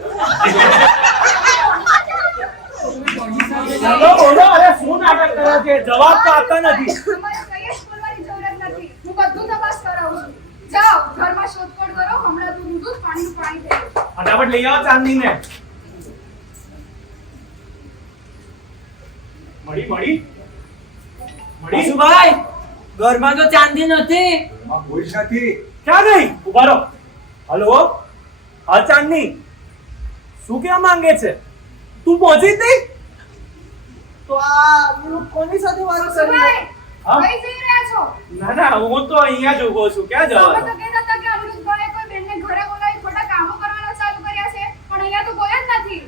બોલો બોલો, અરે શું નાટક કરો છો? જવાબ તો આપતા નથી. તમારે કંઈ જ બોલવાની જરૂરત નથી. હું બધું તપાસ કરાવું છું. જાઓ ઘરમાં શોધખોળ કરો. હમણાં દૂધ પાણીનું પાણી થઈ ગયું. ફટાફટ લઈ આવો ચાંદનીને. મળી ભાઈ, ઘરમાં તો ચાંદી નથી. ક્યાં ગઈ? ઉભા રહો. હલો, હા ચાંદની, શું કહેવા માંગે છે? તું પહોંચી જ નહીં તો આ કોની સાથે વાત કરી? ભાઈ, હા? કઈ જઈ રહ્યા છો? ના ના, હું તો અહીંયા જ ઊભો છું. ક્યાં તમે તો જવાનું? કહેતા હતા કે અનિરુદ્ધભાઈએ કોઈ બેનને ઘરે બોલાવી ખોટા કામો કરવાના ચાલુ કર્યા છે, પણ અહીંયા તો કોઈ જ નથી.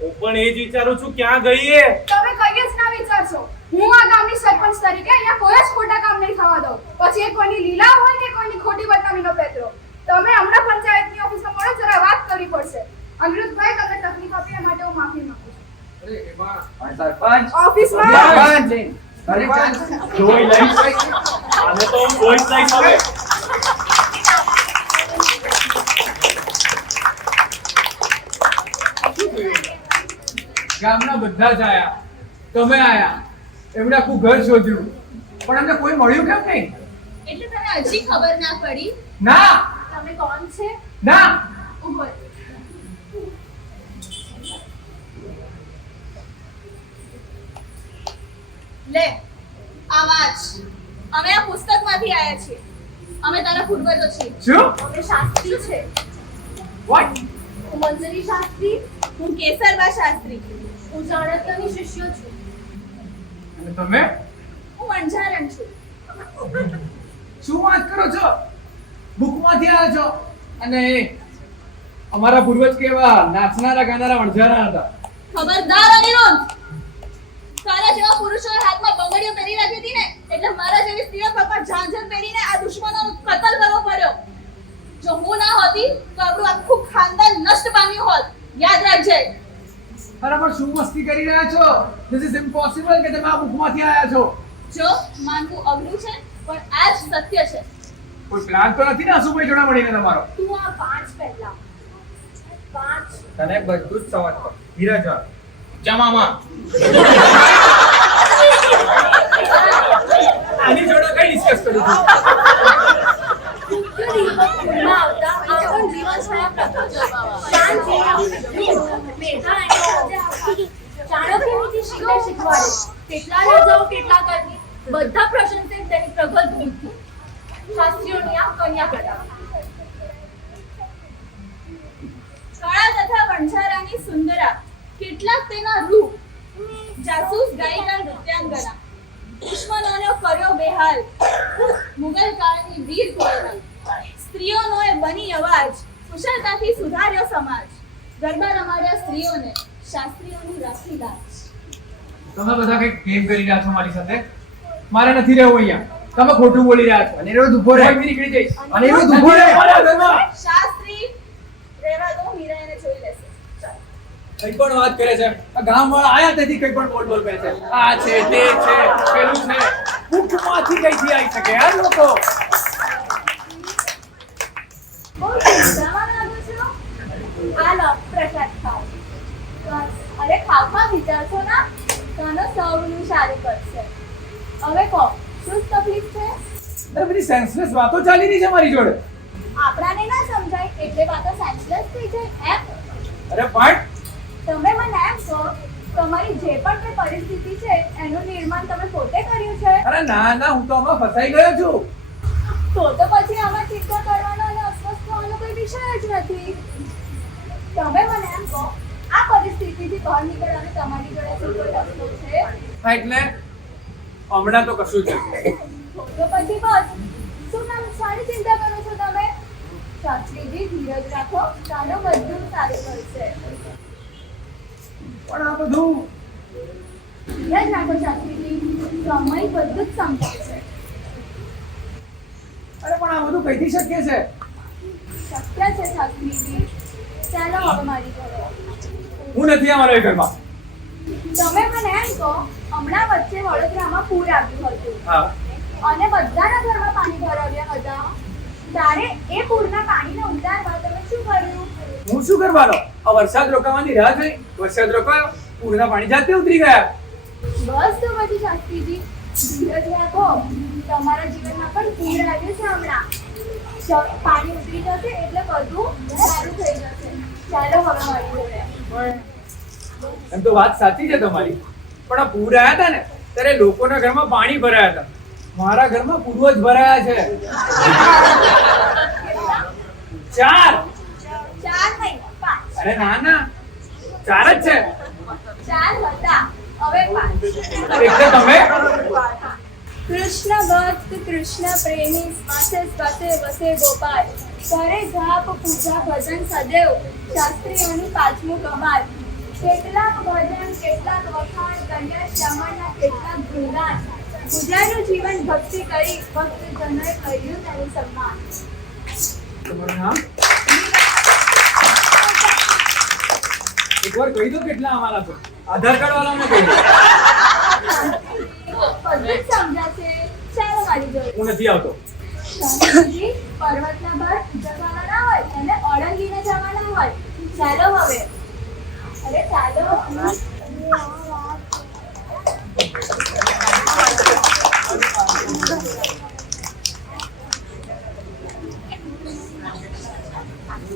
હું પણ એ જ વિચારું છું, ક્યાં ગઈ એ? તમે કઈ જ ના વિચારશો. હું આ ગામની સરપંચ તરીકે અહીંયા કોઈ જ ખોટા કામ નહીં થવા દઉં. પછી એ કોઈની લીલા હોય કે કોઈની ખોટી બદનામીનો પેતરો. તમે હમણાં પંચાયતની ઓફિસમાં મળો, જરા વાત કરવી પડશે. અનિરુદ્ધભાઈ, તમને તકલીફ આપી એ માટે હું માફી માંગુ છું. સરપંચ ઓફિસમાં સરપંચ જોઈ લઈશ. આને તો હું જોઈ જ લઈશ હવે. ગામના બધા જ આયા, તમે આયા, એમણે આખું ઘર શોધ્યું, પણ એમને કોઈ મળ્યું કેમ નહીં? એટલે તને હજી ખબર ના પડી? ના તમે કોણ છે? ના ઉભો રહો. લે આ વાંચ. અમે આ પુસ્તકમાંથી આયા છીએ. અમે તારા પૂર્વજો છીએ. શું? અમે શાસ્ત્રી છે. વોટ? હું મંજરી શાસ્ત્રી. હું કેસરબા શાસ્ત્રી. હું ચાણક્યની શિષ્ય છું. અને તમે હું વણઝારણ છું. શું વાત કરો છો? બુકમાંથી આવ્યા છો? અને અમારા પૂર્વજ કેવા નાચનારા ગાનારા વણઝારા હતા. ખબરદાર અનિરુદ્ધ. તારા જેવા પુરુષોએ હાથમાં બંગડીઓ પહેરી રાખી હતી ને, એટલે મારા જેવી સ્ત્રીઓ પર ઝાંઝર પહેરીને આ દુશ્મનોનો કતલ કરવો પડ્યો. જો હું ના હોતી તો આપણું આખું ખાનદાન નષ્ટ પામ્યું હોત. યાદ રાખજે. અરે પણ શું મસ્તી કરી રહ્યા છો? ધીસ ઇઝ ઇમ્પોસિબલ કે તમે આ બુકમાંથી આવ્યા છો. જો માનવું અઘરું છે, પણ આ જ સત્ય છે. કોઈ પ્લાન તો નથી ને અશુભાઈ જોડા મળીને તમારો? તું આ પાંચ પહેલા પાંચ તને બધું જ સમજ પડે. ધીરજ રાખ. જમામાં આની જોડે કઈ ડિસ્કસ કરું છું? કેટલા રાજાઓ કેટલા કરવી બધા પ્રશંસે તેની પ્રગલ્ભ નીતિ. શાસ્ત્રીઓની આ કન્યા પ્રથા. કળા તથા વણઝારાની સુંદરા, કેટલાક તેના રૂપ. જાસૂસ ગાયિકા નૃત્યાંગના, દુશ્મનોનો કર્યો બેહાલ. મુગલ કાળની વીર કોયલ, સ્ત્રીઓનો એ બની અવાજ. કુશળતાથી સુધાર્યો સમાજ. ગરબા રમાડ્યા સ્ત્રીઓને, શાસ્ત્રીઓની રાખી લાજ. તમે બધા કઈક ગેમ કરી રહ્યા છો મારી સાથે. મારે નથી રહેવું અહીંયા. તમે ખોટું બોલી રહ્યા છો. અનિરુદ્ધ ઉભો રહે. કોઈ નીકળી જઈશ. અનિરુદ્ધ ઉભો રહે. શાસ્ત્રી રહેવા દો, મીરા એને જોઈ લેશે. ચાલ. કઈ પણ વાત કરે છે. આ ગામવાળા આયા તેથી કઈ પણ બોલ બોલ કરે છે. આ છે તે છે પેલું છે. બુકમાંથી કઈથી આવી શકે આ લોકો? બહુ ચિંતામાં લાગો છો. આ લો પ્રસાદ ખાઓ. બસ, અરે ખાવા વિચારશો ના, તને સૌનું સારું કરશે. હવે કહો, શું તકલીફ છે? અરે બધી સેન્સલેસ વાતો ચાલી રહી છે મારી જોડે. આપણાને ના સમજાય એટલે વાતો સેન્સલેસ થઈ જાય એમ. અરે પણ તમે મને એમ કહો, તમારી જે પણ કઈ પરિસ્થિતિ છે એનું નિર્માણ તમે પોતે કર્યું છે? અરે ના ના, હું તો આમાં ફસાઈ ગયો છું. તો પછી આમાં ચિંતા કરવાનો અને અસ્વસ્થ થવાનો કોઈ વિષય જ નથી. તમે મને એમ કહો, આ પરિસ્થિતિથી બહાર નીકળવાનો તમારી જોડે શું કોઈ રસ્તો છે? હા એટલે હમણાં તો કશું જ નથી. તો પછી બસ, શું નામ સારી ચિંતા કરો છો તમે? શાસ્ત્રીજી ધીરજ રાખો, ચાલો બધું સારું કરશે. પણ આ બધું ધીરજ રાખો શાસ્ત્રીજી, સમય બધું જ સમજાવશે. અરે પણ આ બધું કઈથી શક્ય છે? શક્ય છે શાસ્ત્રીજી. ચાલો હવે મારી જોડે. હું નથી આવવાનો એ ઘરમાં. તમે મને એમ કહો, હમણાં વચ્ચે વડોદરામાં પૂર આવ્યું હતું હા અને બધાના ઘરમાં પાણી ભરાવ્યા હતા. ત્યારે એ પૂરના પાણીને ઉતારવા તમે શું કર્યું? હું શું કરવાનો? આ વરસાદ રોકાવાની રાહ જોઈ. વરસાદ રોકાયો, પૂરના પાણી જાતે ઉતરી ગયા. બસ તો પછી શાસ્ત્રીજી, ધીરજ રાખો. તમારા જીવનમાં પણ પૂર આવ્યું છે હમણાં. પાણી ઉતરી જશે એટલે બધું સારું થઈ જશે. ચાલો હવે મારી જોડે. એમ તો વાત સાચી છે તમારી, પણ આ પૂર આવ્યા હતા ને ત્યારે લોકોના ઘરમાં પાણી ભરાયા હતા. મારા ઘરમાં પૂર્વ જ ભરાયા છે. 4. ચાર નહીં, 5. અરે ના ના, 4 જ છે. 4 હતા, હવે 5. એટલે તમે કૃષ્ણ ભક્ત કૃષ્ણ પ્રેમી સ્વાસે સ્વાસે વસે ગોપાલ કરે જાપ પૂજા ભજન સદેવ શાસ્ત્રીઓનું પાંચમું કમાલ. કેટલાક ભજન કેટલાક વખાણ કન્યા શ્યામળના કેટલાક ગુણગાન. ગુજરાતનું જીવન ભક્તિ કરી ભક્તજનોએ કર્યું તેનું સન્માન. તમારું નામ એકવાર કહી દો કેટલા અમારા છો. આધાર કાર્ડ વાળાને કહી દો. બધું જ સમજાશે. ચાલો મારી જોડે. હું નથી આવતો. શાસ્ત્રીજી, પર્વતના પર જવાના ના હોય એને ઓળંગીને જવાના હોય. ચાલો હવે. અરે ચાલો.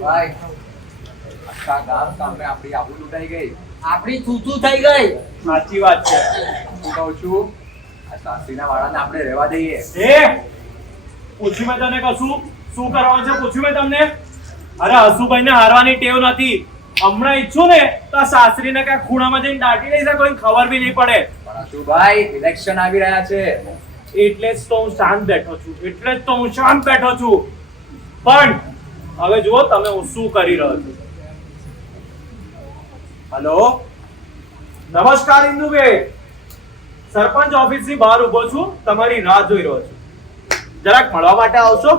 ભાઈ આખા ગામ સામે આપણી આબરૂ લૂંટાઈ ગઈ, આપણી થૂથું થઈ ગઈ. સાચી વાત છે. હું કહું છું આ સાસરીના વાળાને આપણે રહેવા દઈએ. પૂછ્યું મેં તને કશું? શું કરવાનું છે પૂછ્યું મેં તમને? અરે હસુભાઈને હારવાની ટેવ નથી. હમણાં ઈચ્છું ને તો આ સાસરીને ક્યાંક ખૂણામાં જઈને દાટી લઈ જાય, કોઈને ખબર બી નહીં પડે. પણ હસુભાઈ ઇલેક્શન આવી રહ્યા છે. એટલે જ તો હું શાંત બેઠો છું. પણ હવે જુઓ તમે હું શું કરી રહ્યો છું. હેલો, નમસ્કાર ઇન્દુબેન. સરપંચ ઓફિસની બહાર ઊભો છું, તમારી રાહ જોઈ રહ્યો છું. જરાક મળવા માટે આવશો?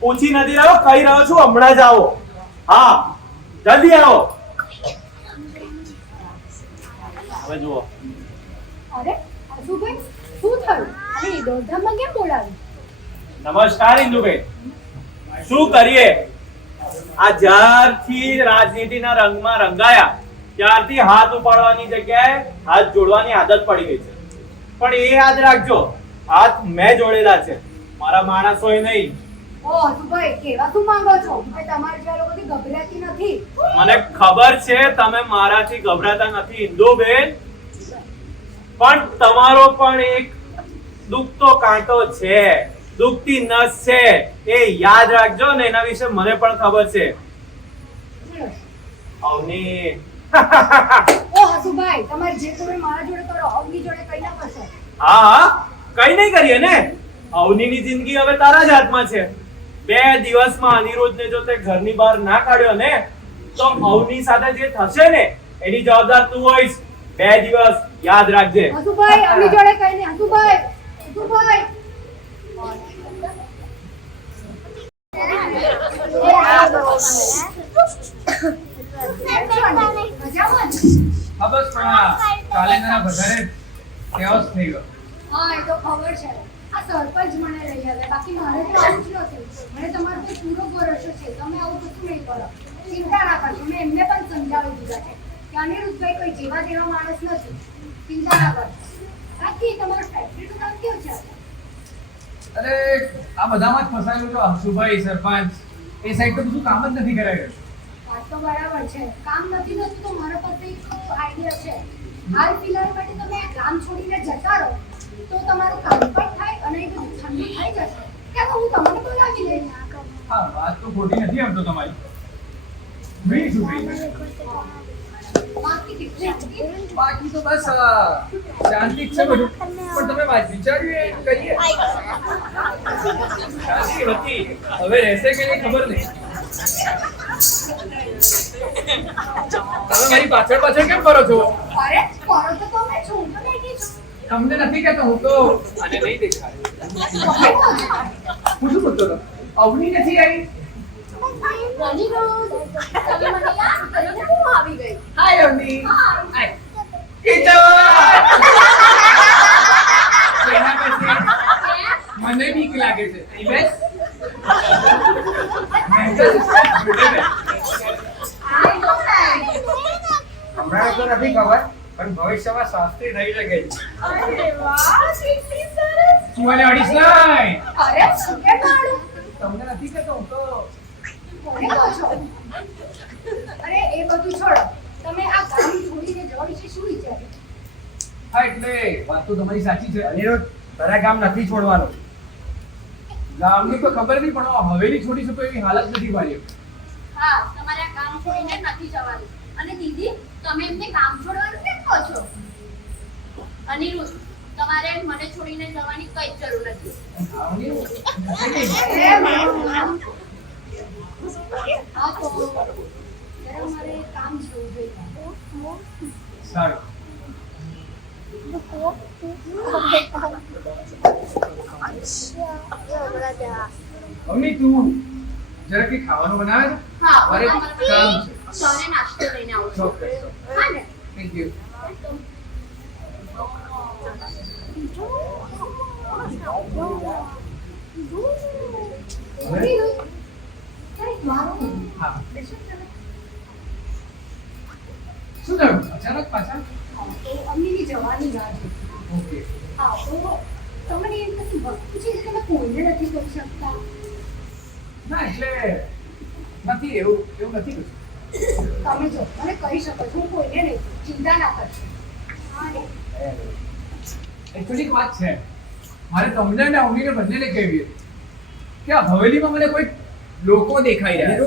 પૂછી નથી રહ્યો, કહી રહ્યો છું હમણાં જ આવો. હા, જલ્દી આવો. હવે જુઓ. અરે આશુભાઈ, શું થયું? અરે દોડધામમાં કેમ બોલાવી? નમસ્કાર ઇન્દુબેન. શું કરીએ, આ જ્યારથી રાજનીતિના રંગમાં રંગાયા ત્યારથી હાથ ઉપાડવાની જગ્યાએ હાથ જોડવાની આદત પડી ગઈ છે. પણ એ યાદ રાખજો, હાથ મેં જોડેલા છે, મારા માણસોએ નહીં. ઓ આશુભાઈ, કેવા શું માંગો છો? કે તમારે જેવા લોકોથી ગભરાતી નથી. મને ખબર છે તમે મારાથી ગભરાતા નથી ઇન્દુબેન, પણ તમારો પણ એક દુખતો કાંટો છે, દુખતી નસ છે, એ યાદ રાખજો ને. એના વિશે મને પણ ખબર છે. અવની ઓ આશુભાઈ, તમારે જે કરવું મારા જોડે કરો, અવની જોડે કઈ ના કરશો. હા, કઈ નહીં કરીએ ને. અવનીની જિંદગી હવે તારા જ હાથમાં છે. 2 દિવસમાં અનિરુદ્ધને જો તે ઘરની બહાર ના કાઢ્યો ને તો અવની સાથે જે થશે ને એની જવાબદાર તું હોઈશ. 2 દિવસ યાદ રાખજે. આશુભાઈ, અવની જોડે કઈ નહીં. આશુભાઈ, આશુભાઈ. મજામાં જ? હા બસ પણ આ કાલેન્ડરના વધારે chaos થઈ ગયો. હા, એ તો ખબર છે. આ સરપંચ મને લઈ આવે, બાકી મારે તો આવું જ નથી. મને તમારો પર પૂરો ભરોસો છે. તમે આવું કશું નહીં કરો. ચિંતા ના કરશો. મેં એમને પણ સમજાવી દીધા છે કે અનિરુદ્ધભાઈ કોઈ જેવા તેવા માણસ નથી. ચિંતા ના કરશો. બાકી તમારું ફેક્ટરીનું કામ કેવું છે? અરે આ બધામાં જ ફસાયેલું તો હસુભાઈ સરપંચ એ સાઈડ તો બધું કામ જ નથી કરાયું. વાત તો બરાબર છે. કામ નથી થતું તો મારા પાસે એક આઈડિયા છે. હાલ ફિલહાલ માટે તમે આ કામ છોડીને જતા રહો તો તમારું કામ પણ થાય અને એ બધું ઠંડુ થઈ જશે. ક્યાં હું તમને બોલાવી લઈને હા વાત તો ખોટી નથી આમ તો તમારી. ભાઈ શું ભાઈ બાકી કેટલી હતી? બાકી તો બસ શાંતિ જ છે બધું. પણ તમે વાત વિચાર્યું એ કરીએ. શાંતિ હતી, હવે રહેશે કે નહીં ખબર નહીં. તમે મારી પાછળ પાછળ કેમ ફરો છો? અરે કરો તો તમે છો, હું તો બેઠી છું. તમને નથી કહેતો, હું તો આને નહીં દેખાય. હું શું બોલતો હતો? અવની નથી આવી. અનિરુદ્ધ, તમે મને યાદ કર્યો ને હું આવી ગઈ. હાય અવની હાય. કેના પાસે મને બીક લાગે છે અહીં બેસ હમણાં તો નથી ખબર પણ ભવિષ્યમાં શાસ્ત્રી થઈ શકે છે. અરે વાહ, કેટલી સરસ. મને અડીશ નહીં અરે શું કે કાળું? તમને નથી કહેતો હું તો કોને કહો છો? અરે એ બધું છોડો. તમે આ ગામ છોડીને જવા વિશે શું વિચાર્યું? હા એટલે વાત તો તમારી સાચી છે અનિરુદ્ધ, તારા ગામ નથી છોડવાનું. ગામની તો ખબર નહીં પણ આ હવેલી છોડીશું તો એવી હાલત નથી મારી હા, તમારે આ ગામ છોડીને નથી જવાનું. અને દીદી, તમે એમને ગામ છોડવાનું કેમ કહો છો? અનિરુદ્ધ, તમારે મને છોડીને જવાની કઈ જ જરૂર નથી. અરે મારું હા તો જરા મારે કામ જોવું જોઈએ. સારું અવની તું જરા કે ખાવાનું બનાવે છે હા, મારે અમારે કામ છે સવારે નાસ્તો લઈને આવું છું. ચોક્કસ હા ને? થેન્ક યુ અનિરુદ્ધ, કંઈક મારું. હા શું થયું અચાનક પાછા એ અમ્મીની જવાની વાત છે. ઓકે હા તો તમને એમ કશું વસ્તુ છે જે તમે કોઈને નથી કરી શકતા? ના એટલે નથી એવું નથી કશું તમે જો મને કહી શકો છો, હું કોઈને નહીં કહું. ચિંતા ના કરશો. હા ને? એકચ્યુઅલી એક વાત છે મારે તમને અને અવનીને બંનેને કહેવી હતી કે આ હવેલીમાં મને કોઈ લોકો દેખાઈ રહ્યા છે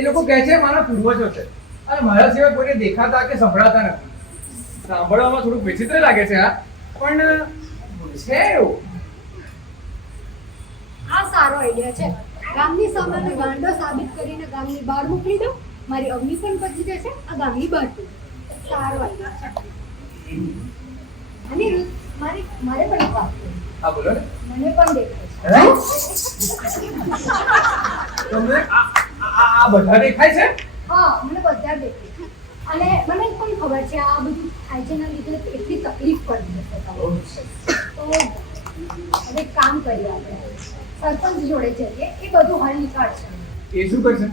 એ લોકો કહે છે મારા પૂર્વજો છે અને મારા સિવાય કોઈને દેખાતા કે સંભળાતા નથી સાંભળવામાં થોડુંક વિચિત્ર લાગે છે આ પણ છે એવું આ સારો આઈડિયા છે. ગામની સામાન્ય ગાંડો સાબિત કરીને ગામની બહાર મોકલી દો. મારી અગ્નિ પણ બચી જશે. આ ગામની બહાર સારો આઈડિયા છે. અનિરુદ્ધ, મારે પણ એક વાત કરવી. હા બોલો ને મને પણ દેખાય છે. તમને આ બધા દેખાય છે હા, મને બધા દેખાય છે. અને મને પણ ખબર છે આ બધું થાય છે એના લીધે એટલી તકલીફ પડી જશે તમને. તો હવે એક કામ કરીએ આપણે. સરપંચ જોડે જઈએ, એ બધું હલ નીકાળશે. એ શું કરશે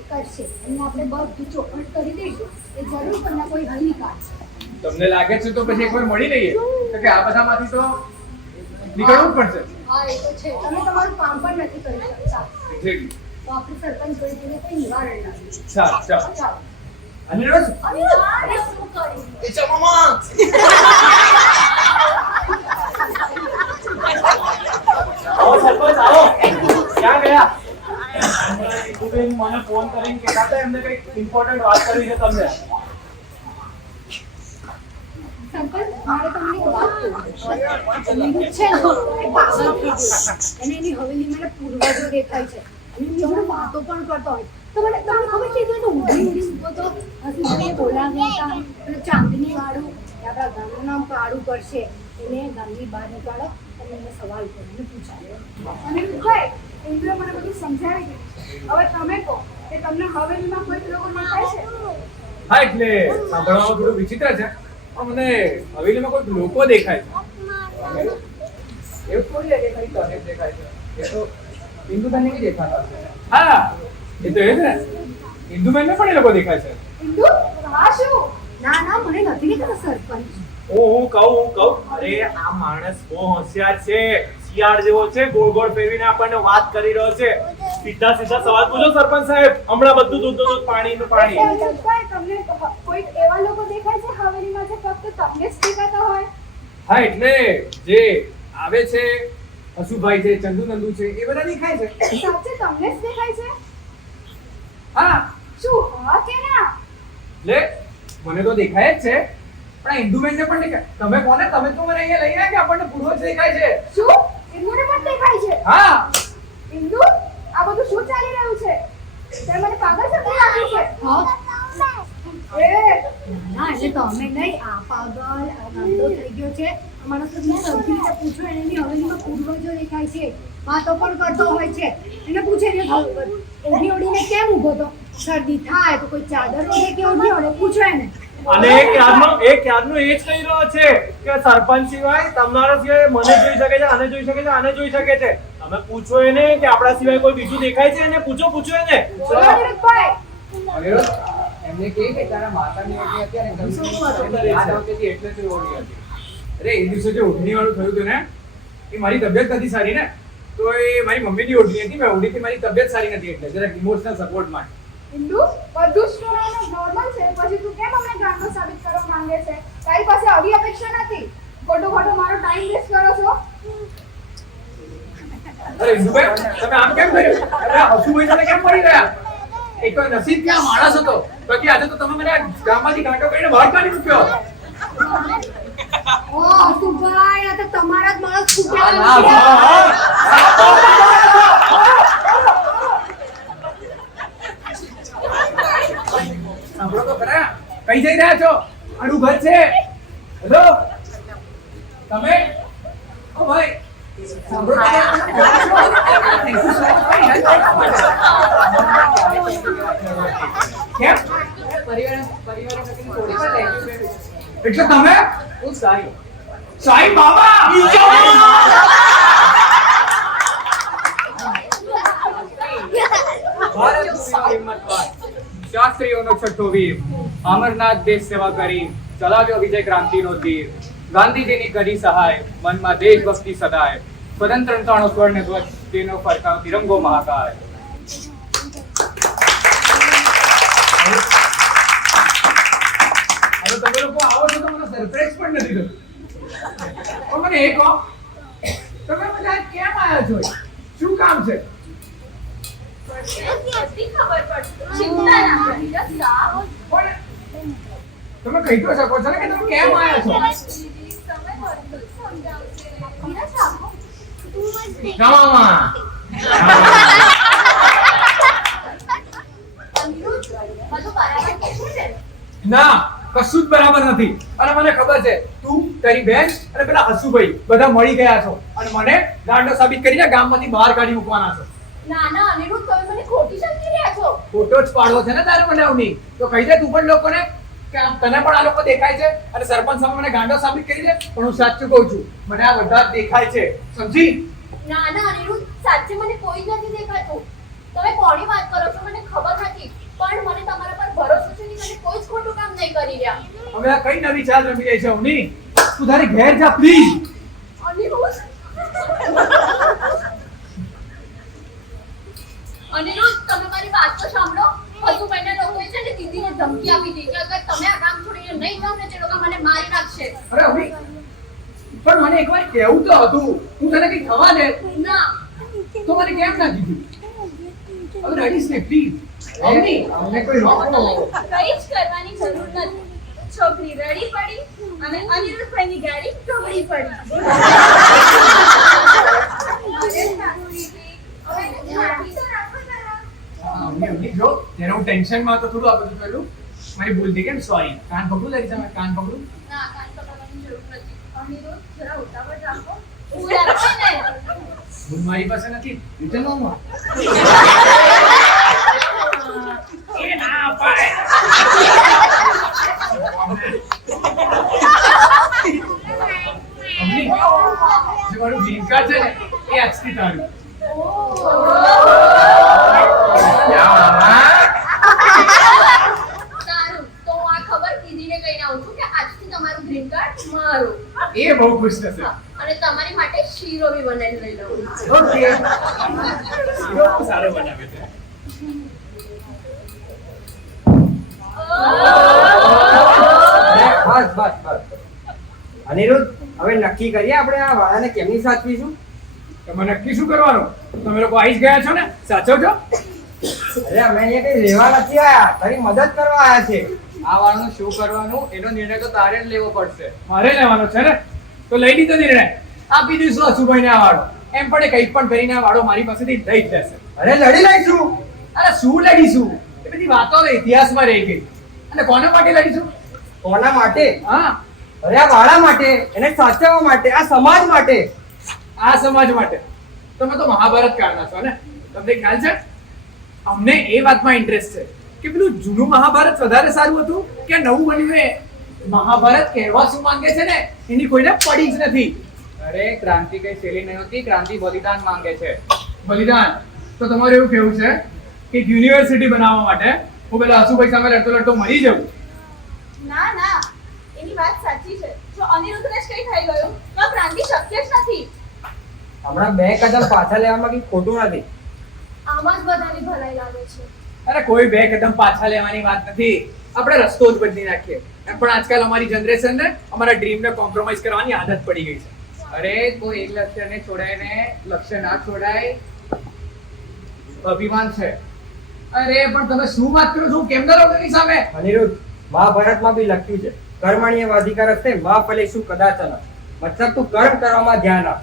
એ કરશે અને આપણે બધું ચોખવટ કરી દઈશું. એ જરૂર પણ કોઈ હલ નીકાળશે. તમને લાગે છે તો પછી એકવાર મળી લઈએ તો કે આ બધામાંથી તો નીકળવું જ પડશે હા, એ તો છે. તમે તમારું કામ પણ નથી કરી શકતા. એક્ઝેક્ટલી તો આપણે સરપંચ જોડે જઈને કોઈ નિવારણ લાવીએ. ચાલો ચાલો ચાલો. અનિરુદ્ધ અરે શું કર્યું? આવો સરપંચ આવો. ક્યાં ગયા? ઈટુબેન મને ફોન કરીને કહેતા હતા એમને કંઈક ઇમ્પોર્ટન્ટ વાત કરવી છે તમને. સરપંચ, મારે તમને એક વાત કરવી છે. અનિરુદ્ધ છે ને, એ પાગલ થઈ ગયો. અને એની હવેલીમાં એને પૂર્વજો દેખાય છે. અને એની જોડે વાતો પણ કરતો હોય. તો મને તમને ખબર છે કે એનો ઊંધી ઊંધી ઊભો તો હસીને બોલાવ્યા હતા. અને ચાંદની વાળું કે આપણા ગામનું નામ કાળું કરશે. એને ગામની બહાર નીકાળો અને એને સવાલ કરીને પૂછાયો. અનિરુદ્ધભાઈ, એમણે મને બધું સમજાવી દીધું. હવે તમે કહો કે તમને હવેલીમાં કોઈ લોકો દેખાય છે? હા એટલે સાંભળવામાં થોડું વિચિત્ર છે પણ મને હવેલીમાં કોઈ લોકો દેખાય છે એવું થોડી કે ખાલી તને જ દેખાય છે એ તો હિન્દુબેનને બી દેખાતા હશે. હા એ તો એ જ ને હિન્દુબેનને પણ એ લોકો દેખાય છે હિન્દુ? હા શું? ના ના, મને નથી દેખાતા સરપંચ. હું કહું અરે આ માણસ બહુ હોશિયાર છે. શિયાળ જેવો છે, ગોળ ગોળ ફેરવીને આપણને વાત કરી રહ્યો છે. સીધા સવાલ પૂછો સરપંચ સાહેબ. હમણાં બધું દૂધ પાણીનું પાણી. સરપંચ, તમને કોઈ એવા લોકો દેખાય છે હવેલીમાં જે ફક્ત તમને જ દેખાતા હોય? હા એટલે જે આવે છે અશુભાઈ છે ચંદુ નંદુ છે એ બધા દેખાય છે સાચે તમને જ દેખાય છે? હા શું હા કે ના? એટલે મને તો દેખાય જ છે પણ આ હિન્દુબેનને પણ દેખાય તમે કોને તમે તો મને અહીંયા લઈ આવ્યા કે આપણને પૂર્વજ દેખાય છે શું? એમને પણ દેખાય છે? હા હિન્દુ, આ બધું શું ચાલી રહ્યું છે? તે મને પાગલ સમજી રાખ્યું છે. હા ના, એટલે તમે નહીં, આ પાગલ આ ગાંડો થઈ ગયો છે. અમારા તમને સરખી રીતે પૂછો એની હવેલીમાં પૂર્વજો દેખાય છે વાતો પણ કરતો હોય છે એને પૂછે ને ઓઢી ઓઢીને કેમ ઊભો તો શરદી થાય તો કોઈ ચાદર ઓઢે કે ઓઢી ઓઢે પૂછો એને અને એક યાદનું એ જ કહી રહ્યો છે કે સરપંચ સિવાય તમારા સિવાય મને જોઈ શકે છે, આને જોઈ શકે છે, આને જોઈ શકે છે. તમે પૂછો એને કે આપણા સિવાય કોઈ બીજું દેખાય છે એને પૂછો એને. બોલો નિરુદ્ધભાઈ. એમને કહે કે તારા માતાની ઓઢણી હતી અને ગમતી યાદ આવતી હતી એટલે તે ઓઢી હતી. અરે એ દિવસે જે ઓઢણી વાળું થયું હતું ને એ મારી તબિયત નથી સારી ને તો એ મારી મમ્મીની ઓઢણી હતી મેં ઓઢી હતી મારી તબિયત સારી નથી એટલે જરાક ઇમોશનલ સપોર્ટ માટે. ઇન્દુ બધું જ નોર્મલ છે પછી તું કેમ અમને ગાંડો સાબિત કરવા માંગે છે તારી પાસે આવી અપેક્ષા નથી ખોટો મારો ટાઈમ વેસ્ટ કરો છો અરે ઇન્દુભાઈ તમે આમ કેમ કર્યું? અરે હસુભાઈ તમે કેમ પડી ગયા? એક તો નસીબ ક્યાં માણસ હતો બાકી આજે તો તમે મને ગામમાંથી ગાંઠો કરીને બહાર કાઢી મૂક્યો. ઓ હસુભાઈ આ તો તમારા જ માણસ ફૂટ્યા સાંભળો તો ખરા કઈ જઈ રહ્યા છો? આનું ઘર છે. હેલો તમે ઓ ભાઈ સાંભળો તો કેમ એટલે તમે હું સારી સાઈ બાબા ભારત ભૂમિનો હિંમતવાન શાસ્ત્રીઓનો છઠ્ઠો વીર અમરનાથ દેશ સેવા કરી ચલાવ્યો વિજય ક્રાંતિનો તીર ગાંધીજીની કરી સહાય મનમાં દેશભક્તિ સદાય સ્વતંત્રતાનો સ્વર્ણ ધ્વજ તેનો ફરકાવ તિરંગો મહાકાય. હવે તમે લોકો આવો છો તો મને સરપ્રાઈઝ પણ નથી થતું. પણ મને એ કહો તમે બધા કેમ આવ્યા છો? શું કામ છે? બધી ખબર પડશે. ચિંતા ના કરી રસ્તા. પણ તમે કહી તો શકો છો ને કે તમે કેમ આવ્યા છો? દીદી, તમે બધું સમજાવશે. ધીરજ રાખો. ગામમાં અનિરુદ્ધ, બધું બરાબર કે છે? ના કશું જ બરાબર નથી અને મને ખબર છે તું તારી બેન અને પેલા હસુભાઈ બધા મળી ગયા છો અને મને ગાંડો સાબિત કરીને ગામમાંથી બહાર કાઢી મૂકવાના છો. ના ના અનિરુદ્ધ, તમે મને ખોટી સમજી રહ્યા છો. ફોટો જ પાડવો છે ને તારે મને અવની તો કહી દે તું પણ લોકોને કે તને પણ આ લોકો દેખાય છે અને સરપંચ સામે મને ગાંડો સાબિત કરી દે પણ હું સાચું કહું છું મને આ બધા જ દેખાય છે સમજી? ના ના અનિરુદ્ધ, સાચે મને કોઈ જ નથી દેખાતું. તમે કોની વાત કરો છો મને ખબર નથી પણ મને તમારા પર ભરોસો છે કે તમે કોઈ જ ખોટું કામ નહીં કરી રહ્યા. હવે આ કઈ નવી ચાલ રમી રહી છે અવની? તું તારી ઘેર જા પ્લીઝ. અનિરુદ્ધ, અનિરુદ્ધ, તમે મારી વાત તો સાંભળો. હસુભાઈના લોકોએ છે ને દીદીને ધમકી આપી હતી કે અગર તમે આ કામ છોડીને નહીં જાઓ ને તે લોકો મને મારી નાખશે. અરે અવની પણ મને એકવાર કહેવું તો હતું હું તને કઈ થવા દે ના, તો મને કેમ ના કીધું? હવે રડીશ ને પ્લીઝ અવની અમને કોઈ રોકો. કઈ જ કરવાની જરૂર નથી. છોકરી રડી પડી અને અનિરુદ્ધભાઈની ગાડી ઢોળી પડી. અરે સારું દીદી, હવે એને છાંટી તો રાખો જરા. અવની જો જ્યારે હું ટેન્શનમાં હતો થોડું આ બધું કર્યું મારી ભૂલ થઈ કેમ સોરી. કાન પકડું તારી સામે કાન પકડું? ના, કાન પકડવાની જરૂર નથી. અનિરુદ્ધ, જરા ઉતાવળ રાખો. હું રાખો ને. ભૂલ મારી પાસે નથી રિટર્ન માં એ ના પાડે. અવની, જે મારું ગ્રીન કાર્ડ છે ને એ આજથી તારું. સારું, તો હું આ ખબર દીદીને કહીને આવું છું કે આજથી તમારું ગ્રીન કાર્ડ મારું. એ બહુ ખુશ થશે. અને તમારી માટે શીરો બી બનાવીને લઈ લઉં. ઓકે શીરો બહુ સારો બનાવે છે. બસ બસ બસ અનિરુદ્ધ હવે નક્કી કરીએ આપણે આ વાળાને કેમની સાચવીશું? તમે નક્કી શું કરવાનું? તમે લોકો આવી જ ગયા છો ને સાચવજો. અરે અમે અહીંયા કઈ લેવા નથી આયા, તારી મદદ કરવા આયા છે. આ વાળનું શું કરવાનું એનો નિર્ણય તો તારે જ લેવો પડશે. મારે લેવાનો છે ને તો લઈ લીધો નિર્ણય. આપી દઈશું હસુભાઈને આ વાળો. એમ પણ એ કંઈ પણ કરીને આ વાળો મારી પાસેથી લઈ જ લેશે. અરે લડી લઈશું. અરે શું લડીશું? એ બધી વાતો તો ઇતિહાસમાં રહી ગઈ. અને કોના માટે લડીશું? કોના માટે? હા અરે આ વાળા માટે, એને સાચવવા માટે, આ સમાજ માટે. આ સમાજ માટે તમે તો મહાભારત કાળના છો ને, તમને ખ્યાલ છે? અમને એ વાતમાં ઇન્ટરેસ્ટ છે કે પેલું જૂનું મહાભારત વધારે સારું હતું કે નવું બન્યું એ. મહાભારત કહેવા શું માંગે છે ને એની કોઈને પડી જ નથી. અરે ક્રાંતિ કઈ સહેલી નહીં હોતી, ક્રાંતિ બલિદાન માંગે છે. બલિદાન? તો તમારું એવું કેવું છે કે યુનિવર્સિટી બનાવવા માટે હું પેલા આસુભાઈ સામે લડતો લડતો મરી જાઉં? ના ના, એની વાત સાચી છે. જો અનિરુદ્ધને જ કંઈ થઈ ગયું તો આ ક્રાંતિ શક્ય જ નથી. હમણાં 2 કદમ પાછા લેવામાં કંઈ ખોટું નથી. આમાં જ બધાની ભલાઈ લાગે છે. અરે કોઈ 2 કદમ પાછા લેવાની વાત નથી, આપણે રસ્તો જ બદલી નાખીએ. એમ પણ આજકાલ અમારી જનરેશન ને અમારા ડ્રીમ ને કોમ્પ્રોમાઇઝ કરવાની આદત પડી ગઈ છે. અરે કોઈ એક લક્ષ્યને છોડાય ને લક્ષ્ય ના છોડાય, અભિમાન છે. અરે પણ તમે શું વાત કરો છો? કેમ ના રહો એની સામે? અનિરુદ્ધ, મહાભારતમાં બી લખ્યું છે, કર્મણ્ય અધિકારસ્તે મા ફલેષુ કદાચન. મતલબ તું કર્મ કરવામાં ધ્યાન આપ,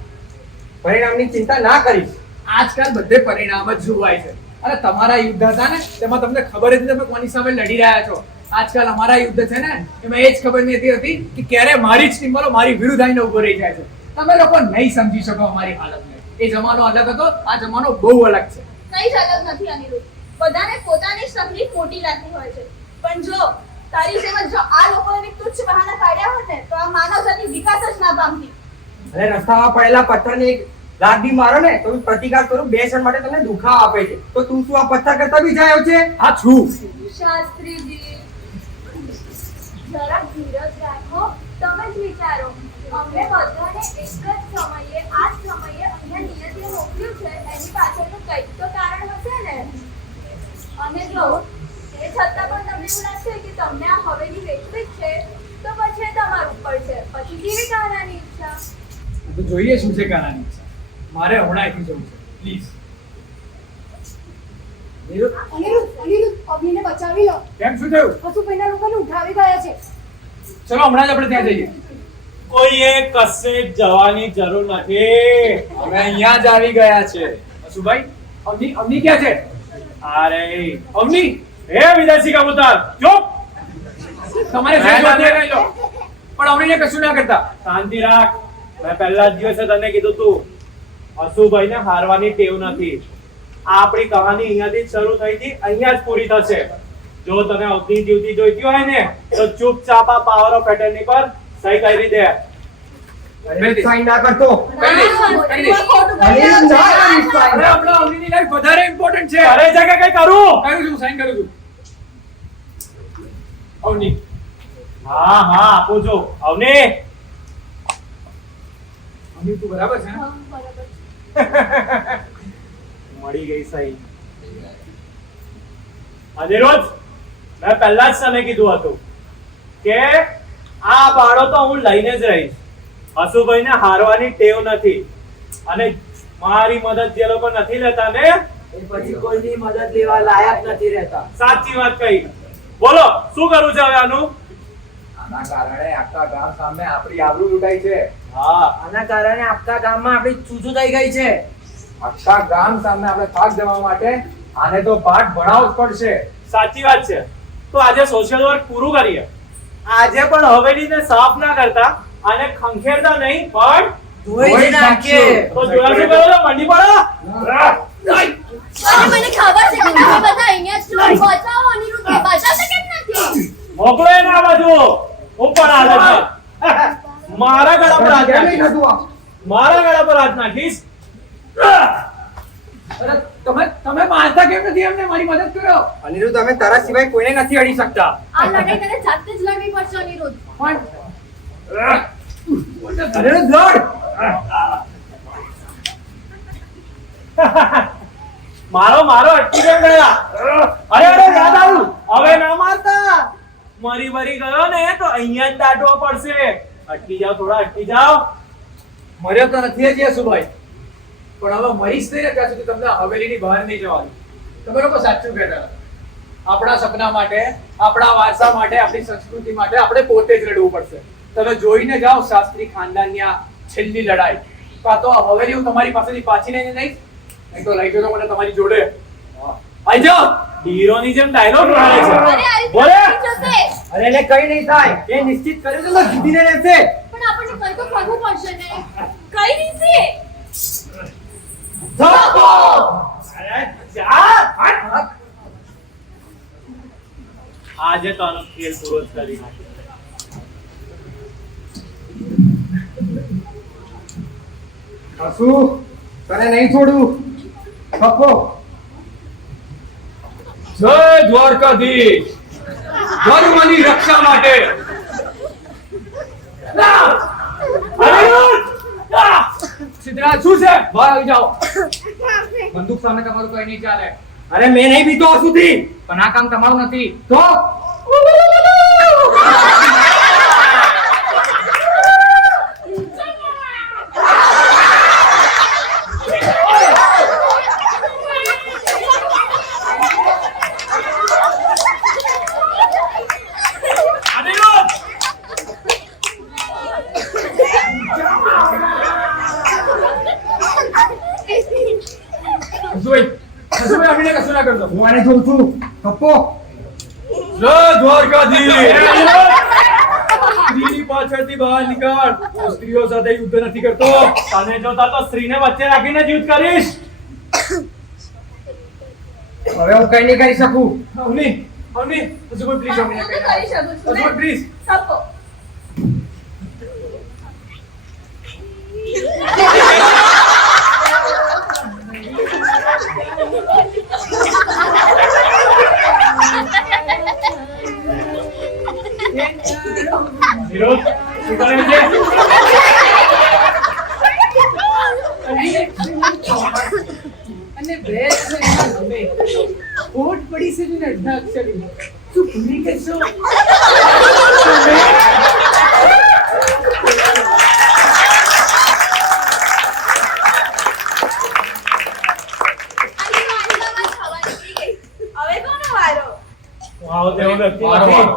પરિણામની ચિંતા ના કરીશ. આજકાલ બધે પરિણામ જ જોવાય છે. અને તમારા યુદ્ધ હતા ને તેમાં તમને ખબર હતી તમે કોની સામે લડી રહ્યા છો. આજકાલ અમારા યુદ્ધ છે ને એમાં એ જ ખબર નથી હતી કે ક્યારે મારી જ ટીમ વાળો મારી વિરુદ્ધ આવીને ઉભો રહી જાય છે. તમે લોકો નહીં સમજી શકો અમારી હાલતને. એ જમાનો અલગ હતો, આ જમાનો બહુ અલગ છે. કઈ જ અલગ નથી અનિરુદ્ધ. બધાને પોતાની જ તકલીફ મોટી લાગતી હોય છે. પણ જો તારી જેમ જો આ લોકોએ બી તુચ્છ બહાના કાઢ્યા હોત ને તો આ માનવજાતિ વિકાસ જ ના પામતી. અને રસ્તામાં પડેલા પથ્થરની એક લાદી મારો ને તો પ્રતિકાર કરું, 2 ક્ષણ માટે તમને દુખાવો આપે છે, તો તું શું આ પથ્થર કરતા બી જાય છે? આ છું શાસ્ત્રીજી, જરા ધીરજ રાખો. તમે જ વિચારો, અમને બધાને એક જ સમયે આ જ સમયે અહીંયા નિયતિએ મોકલ્યું છે, એની પાછળનું કંઈક તો કારણ હશે ને. અને જો એ છતાં પણ તમને એવું લાગશે કે તમને આ હવેલી વેચવી જ છે તો પછી એ તમારું ઉપર છે. પછી કેવી કાનાની ઈચ્છા? તો જોઈએ શું છે કાનાની ઈચ્છા. મારે હમણાં અહીંથી જવું છે, પ્લીઝ. અનિરુદ્ધ, અગ્નિને બચાવી લો. કેમ શું થયું? હસુભાઈના લોકોને ઉઠાવી ગયા છે. ચલો હમણાં જ આપણે ત્યાં જઈએ. કોઈએ કશે જવાની જરૂર નથી. અમે અહીંયા જ આવી ગયા છે. અશુભાઈ, અવની ક્યાં છે? અરે અવની, હે વિદેશી કબૂતર, ચૂપ. તમારે જે જોઈતું એ લઈ લો. પણ અવનીને કશું ના કરતા. શાંતિ રાખ. મેં પહેલા જ દિવસે તને કીધું તું અશુભાઈને હારવાની ટેવ નથી. આપણી કહાની અહીંયાથી જ શરૂ થઈ હતી, અહીંયા જ પૂરી થશે. જો તને અવની જીવતી જોઈતી હોય ને તો ચૂપચાપ આ પાવર ઓફ એટર્ની પર સહી કરી દે. સાઈન ના કરતો. ખોટું કરી અનિરુદ્ધ, ના રહ્યા કરીશ છે. સાઈન. અરે આપણા અવનીની લાઈફ વધારે ઇમ્પોર્ટન્ટ છે. અરે જગ્યા કઈ કરું. કરું છું, સાઈન કરું છું. અવની, હા હા આપું છું. અવની, અવની તું બરાબર છે ને? હા, બરાબર. મળી ગઈ સહી. અનિરુદ્ધ, મેં પહેલા જ તને કીધું હતું કે આ બાળો તો હું લઈને જ રહીશ. હસુભાઈને હારવાની ટેવ નથી, અને મારી મદદ જે લોકો નથી લેતા ને એ પછી કોઈની મદદ લેવા લાયક નથી રહેતા. સાચી વાત કહી. બોલો શું કરવું છે હવે આનું? આના કારણે આખા ગામ સામે આપણી આબરૂ લૂંટાઈ છે. હા, આના કારણે આખા ગામમાં આપણી ચૂચું થઈ ગઈ છે. આખા ગામ સામે આપણે થાક જવા માટે આને તો પાઠ ભણાવવો જ પડશે. સાચી વાત છે. તો આજે સોશિયલ વર્ક પૂરું કરીએ. આજે પણ હવેલીને સાફ ના કરતા અને ખંખેરતા નહીં પણ ધોઈ જ નાખીએ. તો જોયા શું કરો છો? મંડી પડો. અરે મને ખબર છે કે તમે બધા અહીંયા જ છો. બચાવો અનિરુદ્ધને. બચાવશે કેમ નથી? મોકલો એને આ બાજુ. ઉપર હાલે છે. મારા ગળા પર હાથ કેમ નહીં નાખીશ. થતું આ? મારા ગળા પર હાથ નાખીશ. અરે તમે માનતા કેમ નથી? એમને મારી મદદ કરો. અનિરુદ્ધ, અમે તારા સિવાય કોઈને નથી અડી શકતા. આ લડાઈ તને જાતે જ લડવી પડશે અનિરુદ્ધ. અનિરુદ્ધ, લડ. મારો અટકી કેમ ગયા? અરે અરે યાદ આવ્યું. હવે ના મારતા. મરી મરી ગયો ને તો અહીંયા જ દાટવો પડશે. અટકી જાઓ, થોડા અટકી જાઓ. મર્યો તો નથી જ યશુભાઈ, પણ હવે મરીશ નહીં ને ત્યાં સુધી તમને હવેલીની બહાર નહીં જવાનું. તમે લોકો સાચું કહેતા હતા. આપણા સપના માટે, આપણા વારસા માટે, આપણી સંસ્કૃતિ માટે આપણે પોતે જ લડવું પડશે. તમે જોઈને જાઓ શાસ્ત્રી ખાનદાનની આ છેલ્લી લડાઈ. કાં તો આ હવેલી હું તમારી પાસેથી પાછી લઈને જઈશ, નહીં તો લઈ જજો મને તમારી જોડે. આઈ જાઓ હીરોની જેમ ડાયલોગ મારે છે અરે આ રીતે બોલે થઈ જશે. અરે એટલે કઈ નહીં થાય એ નિશ્ચિત કર્યું છે તો જીતીને રહેશે. પણ આપણને કંઈ તો કરવું પડશે ને. કઈ રીતે? ધક્કો અરે જા હટ. આજે તો આનો ખેલ પૂરો જ કરી નાખ્યો. હસુ તને નહીં છોડું. પપ્પો જય દ્વારકાધીશ ધર્મની રક્ષા માટે સિદ્ધરાજ શું છે બહાર આવી જાઓ બંદૂક સામે તમારું કઈ નહીં ચાલે અરે મેં નહીં પીતો હસુથી. પણ આ કામ તમારું નથી તો હસુભાઈ અમને કશું ના કરતો હું આને જોઉં છું. પપ્પો જય દ્વારકાધીશ સ્ત્રીની પાછળથી બહાર નીકળ હું સ્ત્રીઓ સાથે યુદ્ધ નથી કરતો તને જોતા તો સ્ત્રીને વચ્ચે રાખીને જ યુદ્ધ કરીશ. હવે હું કઈ નહીં કરી શકું. અવની હસુભાઈ પ્લીઝ અમને હું તો કરી શકું છું ને. હસુભાઈ પ્લીઝ સપો. વિરોધ શું કરે છે? અને બે છે એના ગમે ઓટ પડી છે ને અડધા અક્ષરી તું ભૂલી ગઈ છો હવે કોનો વારો? આવો તેવો વ્યક્તિ નથી.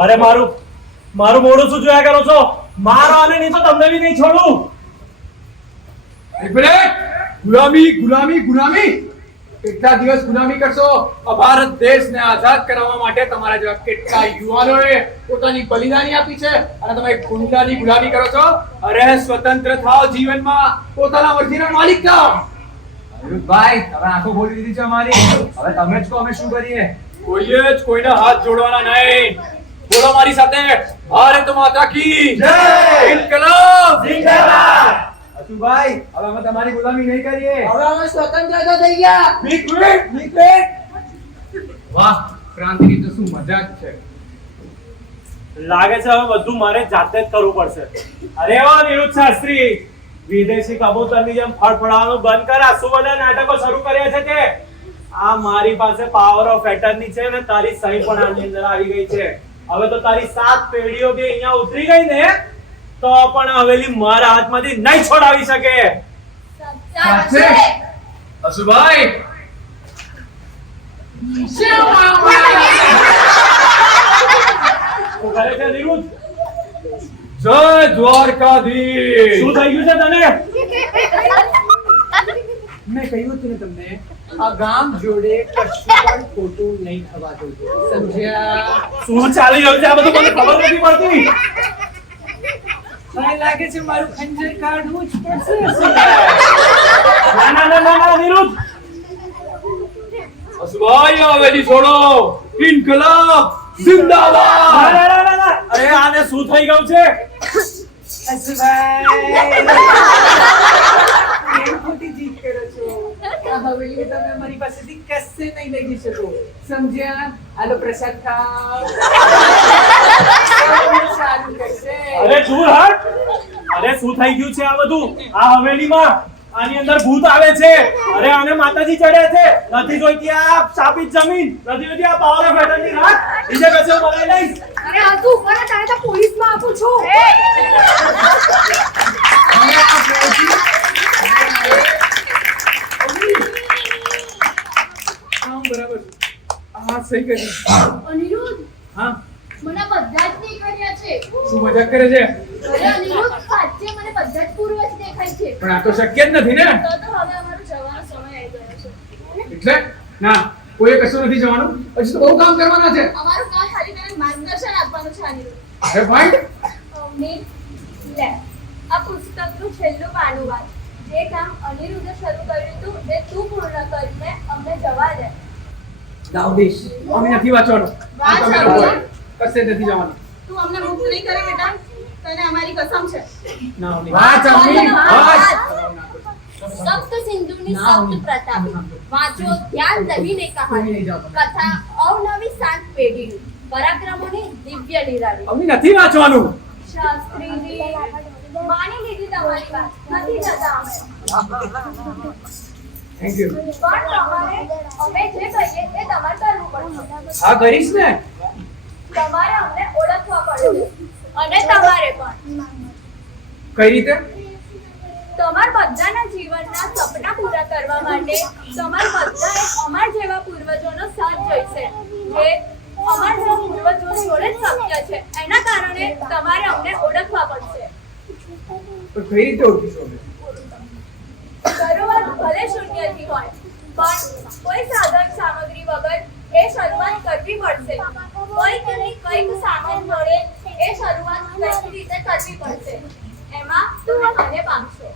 અરે મારું મોઢું શું જોયા કરો છો? મારો અને નહીં તો તમને બી નહીં છોડું. એક મિનિટ ગુલામી કેટલા દિવસ ગુલામી કરશો આ ભારત દેશને આઝાદ કરાવવા માટે તમારા જેવા કેટલા યુવાનોએ પોતાની બલિદાની આપી છે અને તમે ગુંડાની ગુલામી કરો છો અરે સ્વતંત્ર થાઓ જીવનમાં પોતાના મરજીના માલિક થાઓ ભાઈ હવે આંખો ખોલી દીધી છે અમારી. હવે તમે જ કહો અમે શું કરીએ. કોઈએ જ કોઈના હાથ જોડવાના નહીં બોલો મારી સાથે ભારત માતા કી જય! ઇન્કલાબ જિંદાબાદ. હસુભાઈ હવે અમે તમારી ગુલામી નહીં કરીએ. હવે અમે સ્વતંત્ર તો થઈ ગયા. વાહ ક્રાંતિની તો શું મજા જ છે લાગે છે હવે બધું મારે જાતે જ કરવું પડશે. અરે વાહ નિરુદ્ધ શાસ્ત્રી વિદેશી કબૂતરની જેમ ફડફડાવાનું બંધ કર. આ શું બધા નાટકો શરૂ કર્યા છે કે આ મારી પાસે પાવર ઓફ એટર્ની છે ને તારી સહી પણ આની અંદર આવી ગઈ છે. હવે તો તારી 7 પેઢીઓ બી અહીંયા ઉતરી ગઈ ને તો પણ હવેલી મારા હાથમાંથી નહીં છોડાવી શકે. સાચે. હસુભાઈ શું કરે છે નિરુદ્ધ? જય દ્વારકાધીશ શું થઈ ગયું છે તને? મેં કહ્યું હતું ને તમને આ ગામ જોડે કશું પણ ખોટું નહીં થવા દઉં સમજ્યા શું ચાલી રહ્યું છે આ બધું મને ખબર નથી પડતી. મને લાગે છે મારું ખંજર કાઢવું જ પડશે ના નિરુદ્ધ હસુભાઈ હવેલી છોડો ઇન્કલાબ જિંદાબાદ ના. અરે આને શું થઈ ગયું છે? કેમ ખોટી જીત કરો છો આ હવેલી તમે મારી પાસેથી કશે નહીં લઈ જઈ શકો સમજ્યા આલો પ્રસાદ ખાઓ ચાલુ કરશે અરે દૂર હટ. અરે શું થઈ ગયું છે આ બધું? આ હવેલીમાં આની અંદર ભૂત આવે છે. અરે આને માતાજી ચડે છે. નથી જોઈતી આ શાપિત જમીન, નથી જોઈતી આ પાવર ઓફ એટર્ની રાત. બીજે કશે મને લઈશ. અરે આ તું ઉપર તારે તો પોલીસમાં આપું છું આમ બરાબર આ સહી કરી અનિરુદ્ધ હા મને બધા જ દેખાડ્યા છે. શું મજાક કરે છે અરે અનિરુદ્ધ સાચે મને બધા જ પૂર્વજ દેખાય છે. પણ આ તો શક્ય જ નથી ને તો હવે અમારો જવાનો સમય આવી ગયો છે. એટલે ના કોઈએ કશું નથી જવાનું, હજી તો બહુ કામ કરવાના છે. અમારું કામ ખાલી તને માર્ગદર્શન આપવાનું છે અનિરુદ્ધ. અરે પોઈન્ટ. મીત, લે આ પુસ્તકનું છેલ્લું પાનું વાંચ. જે કામ અનિરુદ્ધે શરૂ કર્યું હતું એ તું પૂર્ણ કરીને અમને જવા દે. દાઉદીશ અમે નથી વાંચવાનું. વાંચ તમે હવે. લોકો કશે નથી જવાનું. તું અમને મુક્ત નહીં કરે બેટા, તને અમારી કસમ છે. ના અમી. વાંચ અમી વાંચ. સપ્ત સિંધુની સપ્ત પ્રતાપી વાંચો ધ્યાન દહીને કહાની કથા અવનવી સાત પેઢીની પરાક્રમોની દિવ્ય નિરાળી. અમી નથી વાંચવાનું. શાસ્ત્રીજી માની લીધી તમારી વાત, નથી જતા અમે. Thank you. પણ તમારે અમે જે કહીએ તે તમારે કરવું પડશે. હા કરીશ ને. તમારે અમને ઓળખવા પડશે અને તમારે પણ. કઈ રીતે? તમારા બધાના જીવનના સપના પૂરા કરવા માટે તમારા બધાએ અમાર જેવા પૂર્વજોનો સાથ જોઈશે. જે અમાર જેવા પૂર્વજો જોડે જ શક્ય છે. એના કારણે તમારે અમને ઓળખવા પડશે. તો કઈ રીતે ઓળખીશું અમે? શરૂઆત ભલે શૂન્યથી હોય પણ કોઈ સાધન સામગ્રી વગર એ શરૂઆત કરવી પડશે. કોઈક ને કંઈક સામાન મળે એ શરૂઆત કઈ રીતે કરવી પડશે. એમાં તમે મને પામશો.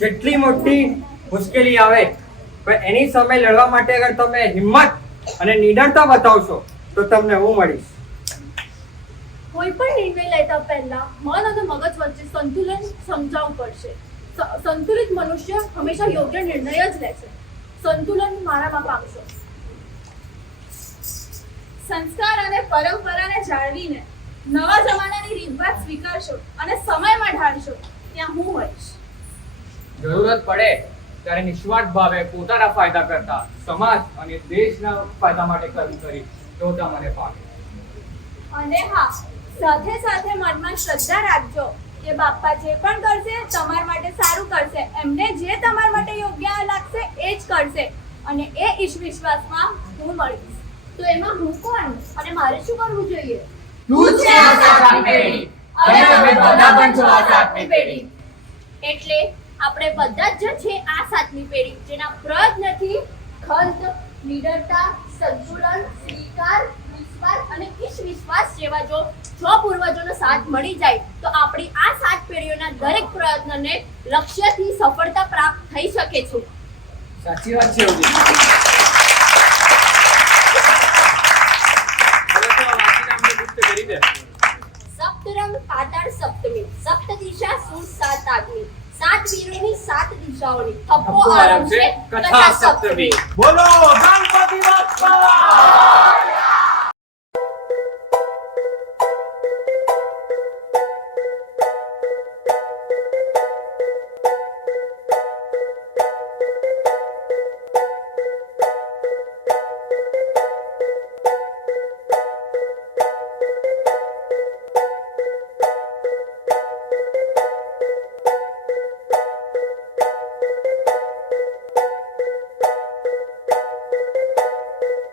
જેટલી મોટી મુશ્કેલી આવે પણ એની સામે લડવા માટે અગર તમે હિંમત અને નિડરતા બતાવશો તો તમને હું મળીશ. કોઈ પણ નિર્ણય લેતા પહેલા મન અને મગજ વચ્ચે સંતુલન સમજાવવું પડશે. સંતુલિત મનુષ્ય હંમેશા યોગ્ય નિર્ણય જ લે છે. સંતુલન મારામાં પામશો. સંસ્કાર અને પરંપરાને જાળવીને નવા જમાનાની રીતભાત સ્વીકારશો અને સમયમાં ઢાળશો ત્યાં હું હોઈશ. જરૂરત પડે ત્યારે નિસ્વાર્થ ભાવે પોતાના ફાયદા કરતા સમાજ અને દેશના ફાયદા માટે કર્મ કરી જોતા મને પામે. અને હા, સાથે સાથે મનમાં શ્રદ્ધા રાખજો કે બાપા જે પણ કરશે તમારા માટે સારું કરશે. એમને જે તમારા માટે યોગ્ય લાગશે એ જ કરશે અને એ ઈશ વિશ્વાસમાં હું મળીશ. તો એમાં હું કોણ અને મારે શું કરવું જોઈએ? તું છે આ સાતમી પેઢી અને તમે બધા પણ છો આ સાતમી પેઢી. એટલે આપણે બધા જ છે આ સાતમી પેઢી જેના પ્રયત્નથી ખંત, નિડરતા, સંતુલન, સ્વીકાર, વિશ્વાસ અને ઈશ વિશ્વાસ જેવા જો પૂર્વજોનો સાથ મળી જાય તો આપણી આ સાત પેઢીઓના દરેક પ્રયત્નને લક્ષ્યથી સફળતા પ્રાપ્ત થઈ શકે છે. સાચી વાત છે ઓજી. હવે તો આ વાંચીને અમને મુક્ત કરી દે. સપ્તરંગ પાતાળ સપ્તમી સપ્ત દિશા સુર સાત આગની સાત વીરોની સાત દિશાઓની થપ્પો આરંભ છે કથા સપ્તમી. બોલો ગણપતિ બાપ્પા.